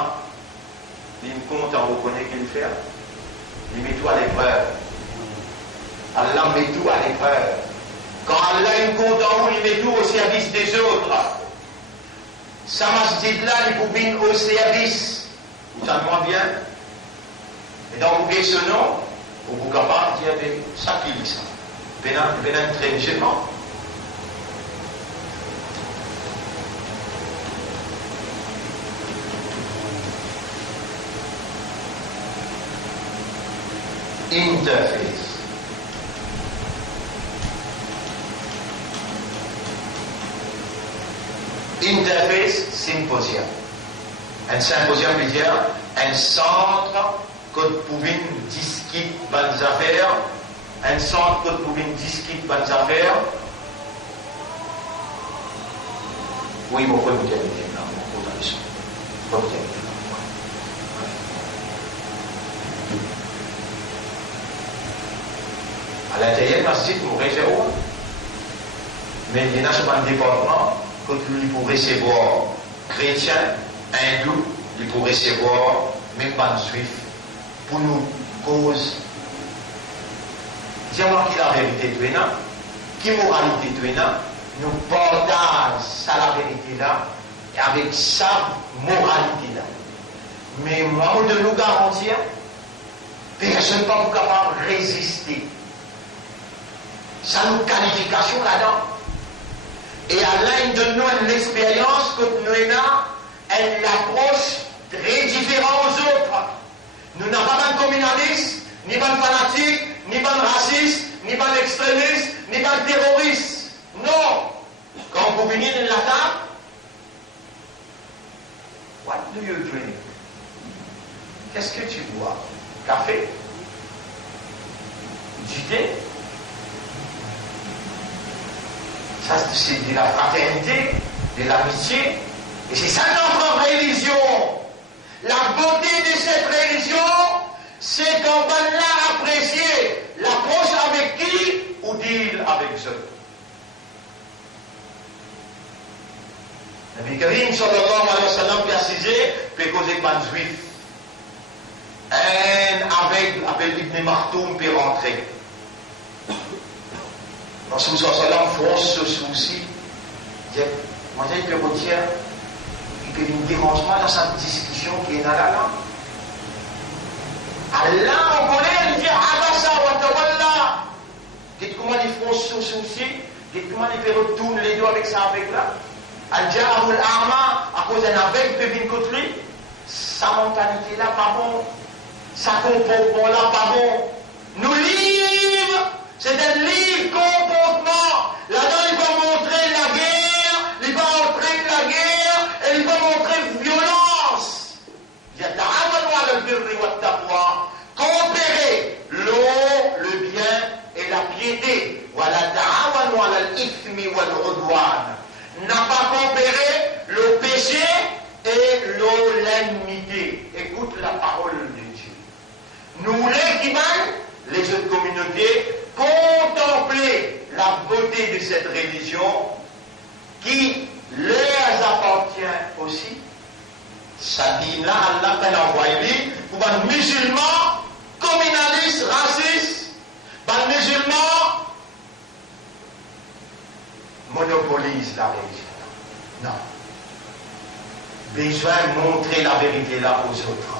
il me compte en reconnaît qu'il fait, il met tout à l'épreuve. Allah met tout à l'épreuve. Quand Allah il me compte en haut, il met tout au service des autres. Ça masjid-là, il vous vient au service. Vous entendez bien? Et donc, vous voyez ce nom, vous êtes capable de dire, ça qui dit ça. Venez très musulman. Interface. Interface symposium. Un symposium veut dire un centre que vous pouvez discuter bonnes affaires, un centre que vous pouvez discuter bonnes affaires. Oui, mon frère, vous dites, à l'intérieur du masjid, vous réservez. Mais il y a un département que vous pouvez recevoir chrétiens, hindous, vous pouvez recevoir même pas juifs pour nous cause. Dis-moi qui la vérité de là, qui moralité de là, nous partageons ça la vérité là, et avec sa moralité là. Mais moi, de nous garantir, personne n'est pas capable de résister. Ça nous qualification là-dedans. Et Allah donne nous une expérience que nous avons, elle l'approche très différente aux autres. Nous n'avons pas de communalistes, ni pas de fanatiques, ni pas de racistes, ni pas d'extrémistes, ni pas de terroristes. Non. Quand vous venez de la table, what do you drink? Qu'est-ce que tu bois? Café? Du thé? Ça, c'est de la fraternité, de l'amitié. Et c'est ça notre religion. La beauté de cette religion, c'est qu'on va l'apprécier. L'approche avec qui ou deal avec eux. Nabi Karim sallallahu alayhi wa sallam précisé, peut causer pas de juif. Avec Ibn Maktoum peut rentrer. Rasul sallallahu alayhi wa sallam fonce ce souci. Moi j'ai peut retirer. Il y a un dérangement dans cette discussion qui est là. Allah, on connaît, il dit Abasa wa tawalla. Dites comment ils font ce souci. Dites comment ils retournent les deux avec ça, avec là. Al-Ja'ahul A'ma, à cause d'un aveugle peut venir contre lui. Sa mentalité là, pas bon. Sa comportement là, pas bon. Nous livre, c'est un livre comportement. Là-dedans, il va montrer la guerre, il va montrer la guerre, et il va montrer violence. Il y a coopérer l'eau, le bien et la piété. N'a pas coopéré le péché et l'ennemité. Écoute la parole de Dieu. Nous, les autres communautés, contempler la beauté de cette religion qui leur appartient aussi. Ça dit là, Allah a envoyé pour les musulmans, communalistes, racistes, les musulmans monopolisent la religion. Non. Besoin de montrer la vérité là aux autres.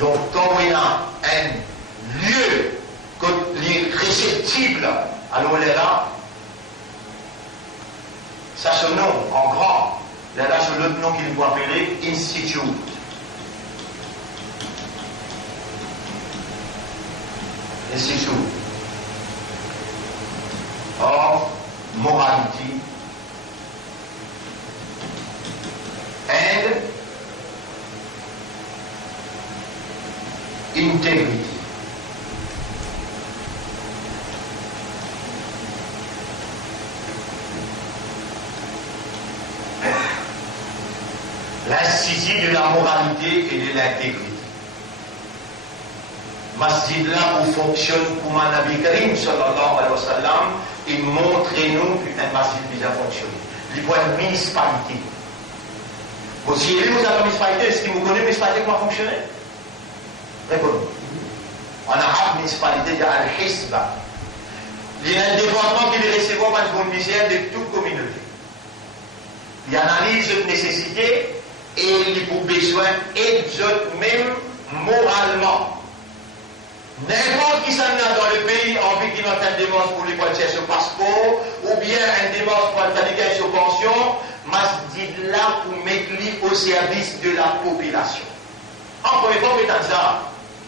Donc, quand il y a un lieu qui est réceptible, alors il est là, ça ce nom en grand, il est là sur l'autre nom qu'il faut appeler Institute. Institute of Morality and Integrity. L'Institut de la moralité et de l'intégrité. Masjid là où fonctionne pour Nabi Karim sallallahu alayhi wa sallam, il montre nous qu'un masjid déjà fonctionne. Il voit une municipalité. Si vous avez une municipalité, est-ce que vous connaissez une municipalité comment fonctionner? Répondez. En arabe, municipalité, il y a Al-Hisba. Il y a un développement qui est recevoir par le ministère de toute communauté. Il analyse les nécessités et il a besoin d'eux même moralement. N'importe qui s'en a dans le pays en vue qu'il a une démarche pour les chercher ce passeport ou bien une démarche pour faire une pension, masjid là pour mettre au service de la population. En premier temps, c'est ça.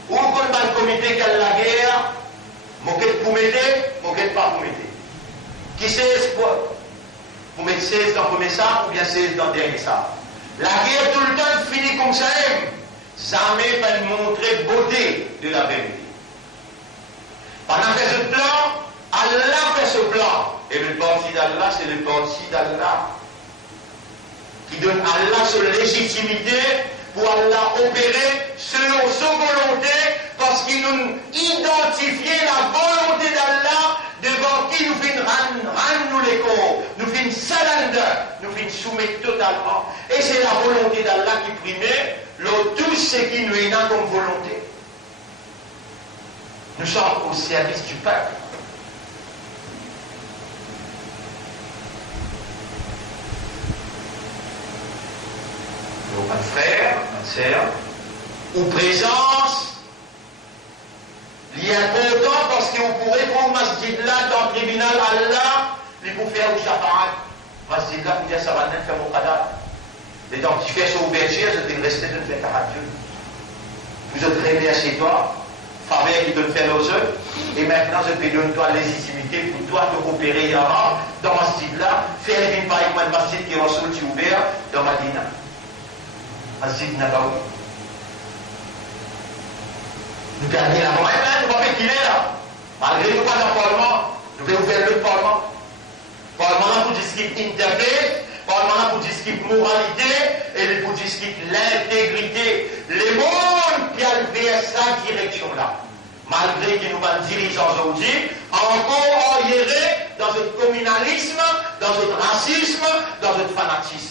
Ou quand on a un comité qui a la guerre, moquette pour mettre, moquette pas pour mettre. Qui c'est pour mettre 16 dans le premier sac ou bien 16 dans le dernier sac. La guerre tout le temps finit comme ça. Ça m'a montré beauté de la vérité. Pendant fait ce plan, Allah fait ce plan. Et le parti d'Allah, c'est le parti d'Allah. Qui donne à Allah sa légitimité pour Allah opérer selon sa volonté, parce qu'il nous identifie la volonté d'Allah devant qui nous fait rendre les corps, nous fait surrender, nous fait soumettre totalement. Et c'est la volonté d'Allah qui primait tout ce qui nous est là comme volonté. Nous sommes au service du peuple. Donc, un frère, une sœur, ou présence, il est important parce qu'on pourrait prendre masjid là dans le tribunal Allah, il faut faire au shafaat. Masjid là, pour dire ça va net faire mon qadar. Et donc, tu fais son ouverture, je te rester de te faire Dieu. Vous êtes très bien chez toi, faveur qui te fait nos œuvres, et maintenant je te donne toi légitimité pour toi de coopérer dans masjid là, faire une par exemple un masjid qui est ressorti ouvert dans Madina. Masjid Nabawi. Nous gagnons la moyenne, nous ne pouvons pas qu'il est là. Malgré nous, pas dans le Parlement, nous devons ouvrir le Parlement. Parlement pour discuter interface, Parlement pour discuter moralité, et pour discuter l'intégrité. Le monde qui a vers cette direction-là. Malgré que nous sommes dirigeants aujourd'hui, encore enhierrés dans ce communalisme, dans ce racisme, dans ce fanatisme.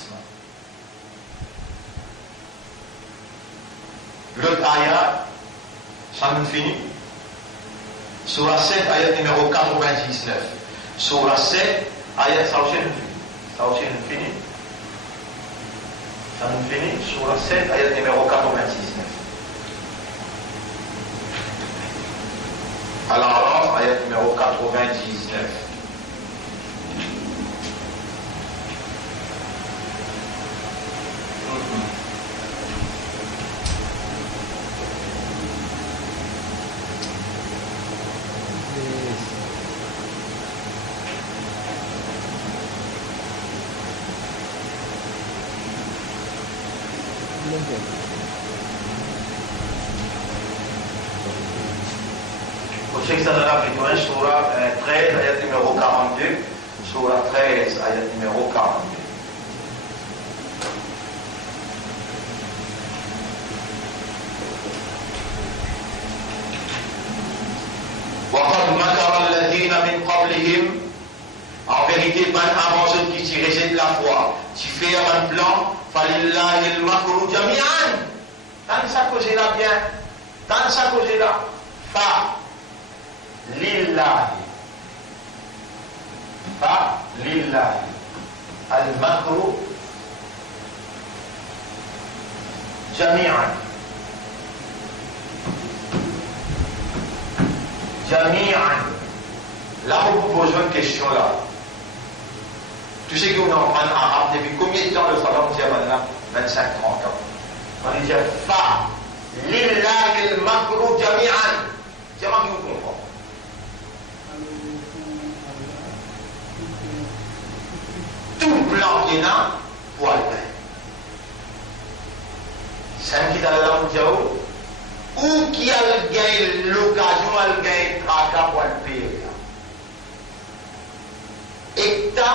L'autre ayat, ça nous finit. Surah 7, ayat numéro 99. Surah 7, ayat, ça aussi nous finit. Ça nous finit. Surah 7, ayat numéro 99. Alors, ayat numéro 99. Au cheikh Sadara Fitouin, Surah 13, ayat numéro 42. Surah 13, ayat numéro 42. وَقَدْ مَكَرَ الَّذِينَ مِنْ قَبْلِهِمْ. En vérité, man avant ceux qui t'y rejettent la foi, tu fais un plan, فَلِلَّهِ الْمَكْرُ جَمِيعًا. Tant ça causé là bien, tant ça causé là, fa lillahi, fa lillahi, al-makru jami'an. Jami'an. Là, on vous pose une question là. Tu sais qu'on est en train d'arabe depuis combien de temps le salam dit maintenant 25-30 ans. On dit fa lillahi al-makru jami'an. Comment vous comprenez? Tout plan qui est là pour le faire. C'est un qui est dans la langue ou qui a gagné l'occasion, a gagné le tracas pour le payer. Et ça,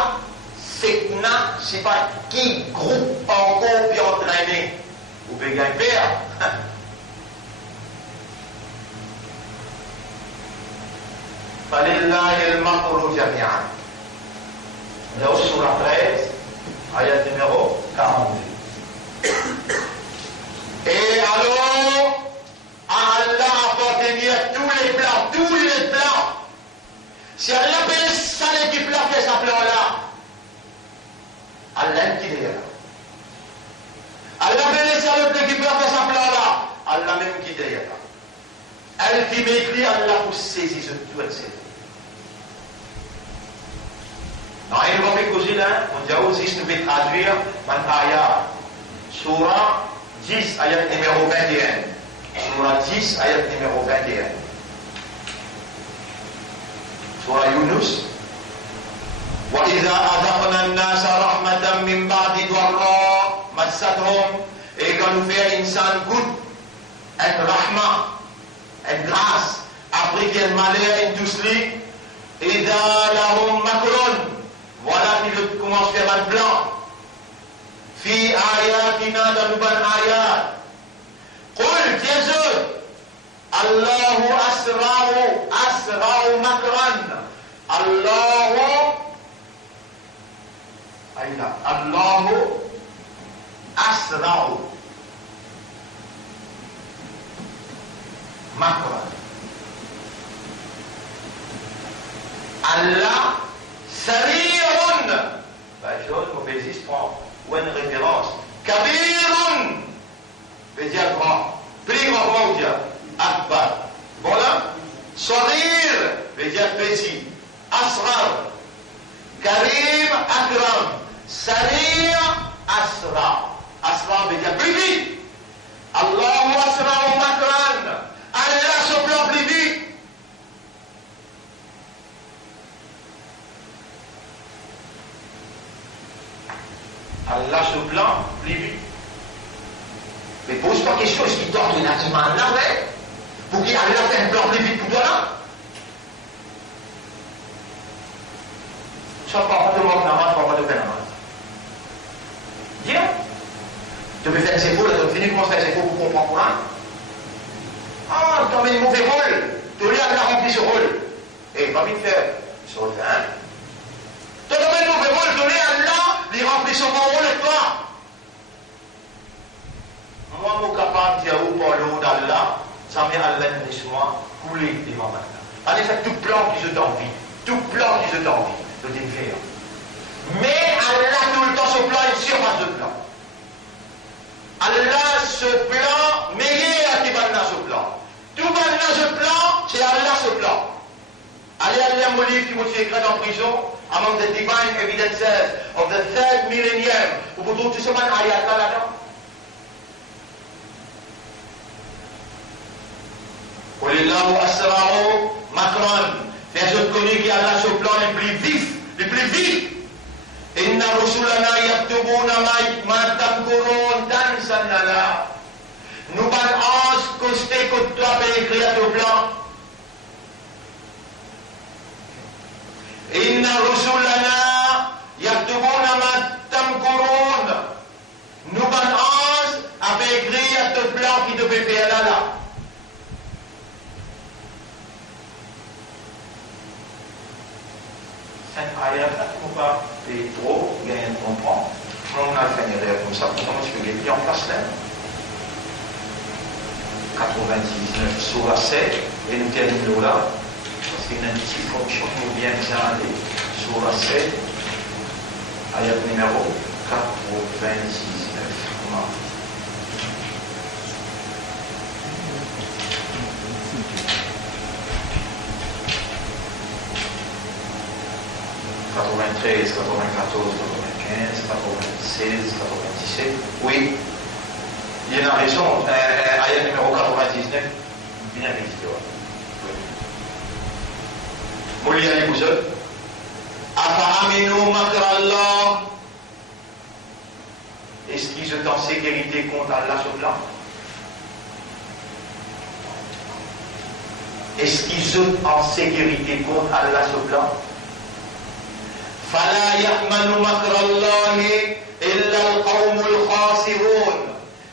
c'est pas qui groupe encore bien entraîné. Vous pouvez gagner père. فلله المكر جميعا. Là, sur la 13, ayat numéro 42. Et alors, Allah appartenir tous les plans. Si Allah appelle ça qui plan fait ce plan-là, Allah qui est là. Allah appelle ça le plan qui plan fait ce plan-là, Allah même qui est là. Elle qui m'écrit, Allah pour saisir ce tout, etc. Non, il va faire causer là, on dit aussi, je vais traduire mon ayat. Surah 10, ayat numéro 21. Surah 10, ayat numéro 21. Surah Yunus. وإذا أذقنا الناس رحمة من بعد ضراء مستهم. Et quand nous faisons insan good, une rahma, une grâce, après qu'il y ait un malheur, une doucerie, إذا لهم مكر. Voilà qu'il commence à faire un plan. في آياتنا لنبان آيات. قل جزء الله أسرع مكرا. الله أسرع مكرا. Allah سريع. Pas chose, mauvais histoire. Ou une référence. Kabirun. Veut dire grand. Plus grand, veut dire Akbar. Voilà. Sarir. Veut dire petit. Asrar. Karim, Akram. Sarir, Asra. Asra veut dire plus vite. Allahu Asra Makran. Allah se plan plus vite. Allah se plaint plus vite. Mais pose pas question, est-ce qu'il t'ordonne naturellement là, ouais? Pour qu'il Allah fait un plan plus vite pour toi là? Ça part pas de mort namaz, pas de peine namaz. Dire? Tu peux faire ses faux, là, tu finis comment faire ses faux pour comprendre Coran? Ah, tu as mis un mauvais rôle. Tu lui as rempli ce rôle. Et va vite faire. Sur le terrain. Tu as mis un mauvais rôle, tu lui as là. Il remplit son bon rôle et toi. Moi, je suis capable de dire où pour l'eau d'Allah, ça m'est Allah moi couler devant maintenant. En effet, tout plan qui se t'envie, tout plan qui se t'envie, de t'écrire. Mais Allah, tout le temps, ce plan est une surface de plan. Allah, ce plan, meilleur qui va dans ce plan. Tout va dans ce plan, c'est Allah ce plan. Allez à lire mon livre qui m'a été écrit en prison. Among the divine evidences of the third millennium. Vous pouvez trouver ce ayat là-dedans. Walillahu asra'u makran. C'est un connu qui a là ce plan le plus vif, le plus vif. Inna rusulana yaktubuna ma tamkurun tansanala. Nous parlons costé que tu as écrit à ce plan. Inna rusulana yaktubuna ma tamkurun. Nous parlons avec écrit à ce plan qui devait faire là. Cette ayat, il ne faut pas trop gagner de comprendre. On a fait une erreur comme ça. Comment je peux gagner en place là 99, surah 7, et nous terminons là. Parce qu'il y a une petite fonction qui nous vient bien aller. Surah 7, ayat numéro 99. 93, 94, 95, 96, 97. Oui, il y a raison. Ayat numéro 99, bien médité. Oui. Moulia les bouseux. Afahaminu makrallah. Est-ce qu'ils sont en sécurité contre Allah sur là? Est-ce qu'ils sont en sécurité contre Allah sur là? Fala ya'manu makrallahi illa al-qawmul khasirun.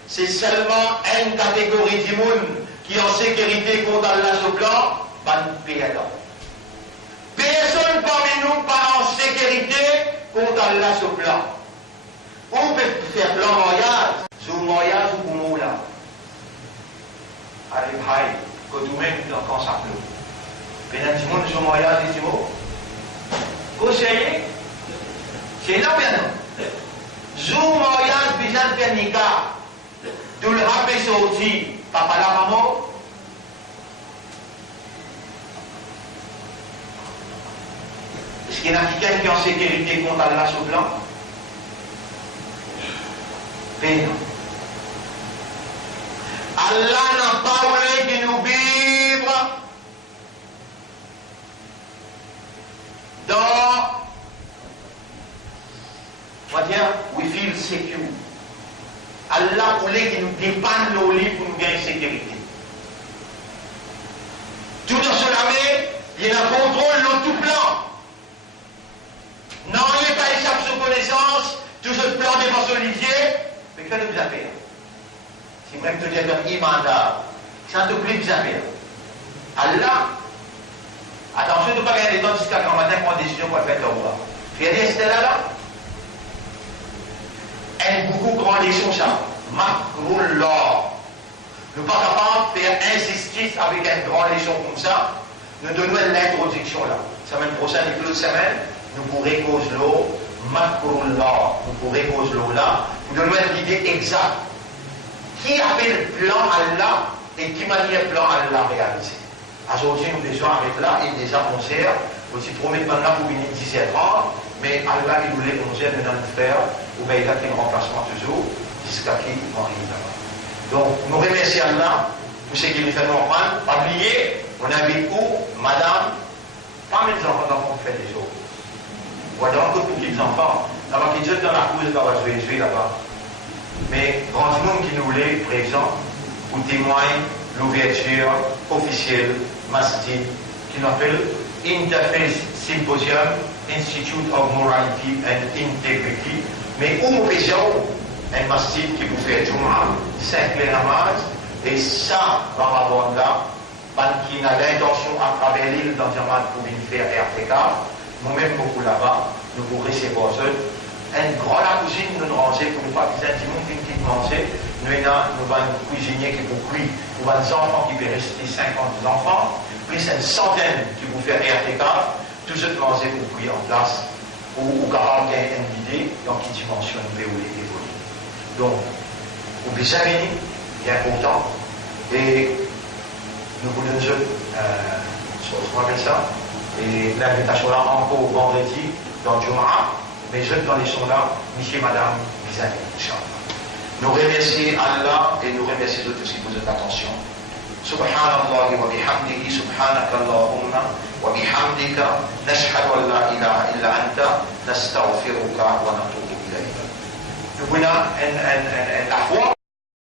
C'est seulement une catégorie du monde qui est en sécurité contre Allah sur là, ban payada. Personne parmi nous pas en sécurité contre Allah sur là. On peut faire plan voyage, sur voyage ou pour nous là. Allez, bye, que nous-mêmes nous en ça pleut. Bien, du monde sur voyage, des mots. Conseiller, c'est là bien non. Sur voyage, bien faire nika. D'où le rappel sorti, papa la maman. Est-ce qu'il y a quelqu'un qui est en sécurité contre Allah sur blanc? Ben non. Allah n'a pas voulu que nous vivions dans, on va dire, we feel secure. Allah voulait que nous dépanne nos livres pour nous gagner sécurité. Tout dans ce lamé, il y a un contrôle de tout plan. Non, il n'y a pas échappe sous connaissance, tout ce plan d'évangéliser, mais que nous avez. Si vous voulez te dire un imandar, ça te plaît, vous avez. Allah, attention de ne pas gagner des temps jusqu'à grand matin pour une décision pour faire le roi. Regardez, c'était là. Elle beaucoup grand leçon ça. Makrullah. Nous ne sommes pas capables de faire injustice avec une grande leçon comme ça. Nous donnons l'introduction là. Semaine prochaine et l'autre semaine, nous pourrons cause l'eau. Makrullah. Nous pourrons cause l'eau là. Nous donnons l'idée exacte. Qui avait le plan Allah et qui manière le plan Allah réalisé. Aujourd'hui, nous besoin avec là et déjà concert. Aussi promettre maintenant pour venir 17 ans. Mais Allah, il voulait qu'on nous aide maintenant de faire, ou bien il a fait un remplacement toujours, jusqu'à qui on arrive là-bas. Donc, nous remercions Allah pour ce qu'il nous fait nous apprendre. Pas oublier, on invite où, madame, pas mes enfants d'enfants qui fait des autres. Voilà encore pour les enfants. Là-bas, qui jetent dans la cour, là-bas, je vais là-bas. Mais, grand monde qui nous l'est présent, pour témoigner l'ouverture officielle, masjid, qui nous appelle Interfaith Symposium, Institute of Morality and Integrity, mais où nous faisons un masjid qui vous fait Jum'a, 5 namaz, et ça, dans la bande là, qui a l'intention à travers l'île dans Diamant pour venir faire RTK, nous-mêmes beaucoup là-bas, nous vous recevons un grand la cuisine nous ranger pour ne pas dire du monde qui manger, nous avons un cuisinier qui vous cuit, nous avons des enfants qui peuvent rester 50 enfants, plus une centaine qui vous fait RTK, tout ce que manger pour cuire en place, ou capable d'avoir une idée dans quelle dimension nous voulons évoluer. Donc, vous pouvez venir, c'est important, et nous voulons je rappelle ça, et l'invitation là encore vendredi dans Jum'a, mais je dans les sont là, monsieur, madame, mes amis, Inch'Allah. Nous remercions Allah et nous remercions tous qui vous êtes attention. Subhanallah wa bihamdihi, subhanaka Allahumma wa bihamdika, nashhadu an la ilaha illa anta, nastaghfiruka wa natubu ilayka. Nous voulons la foi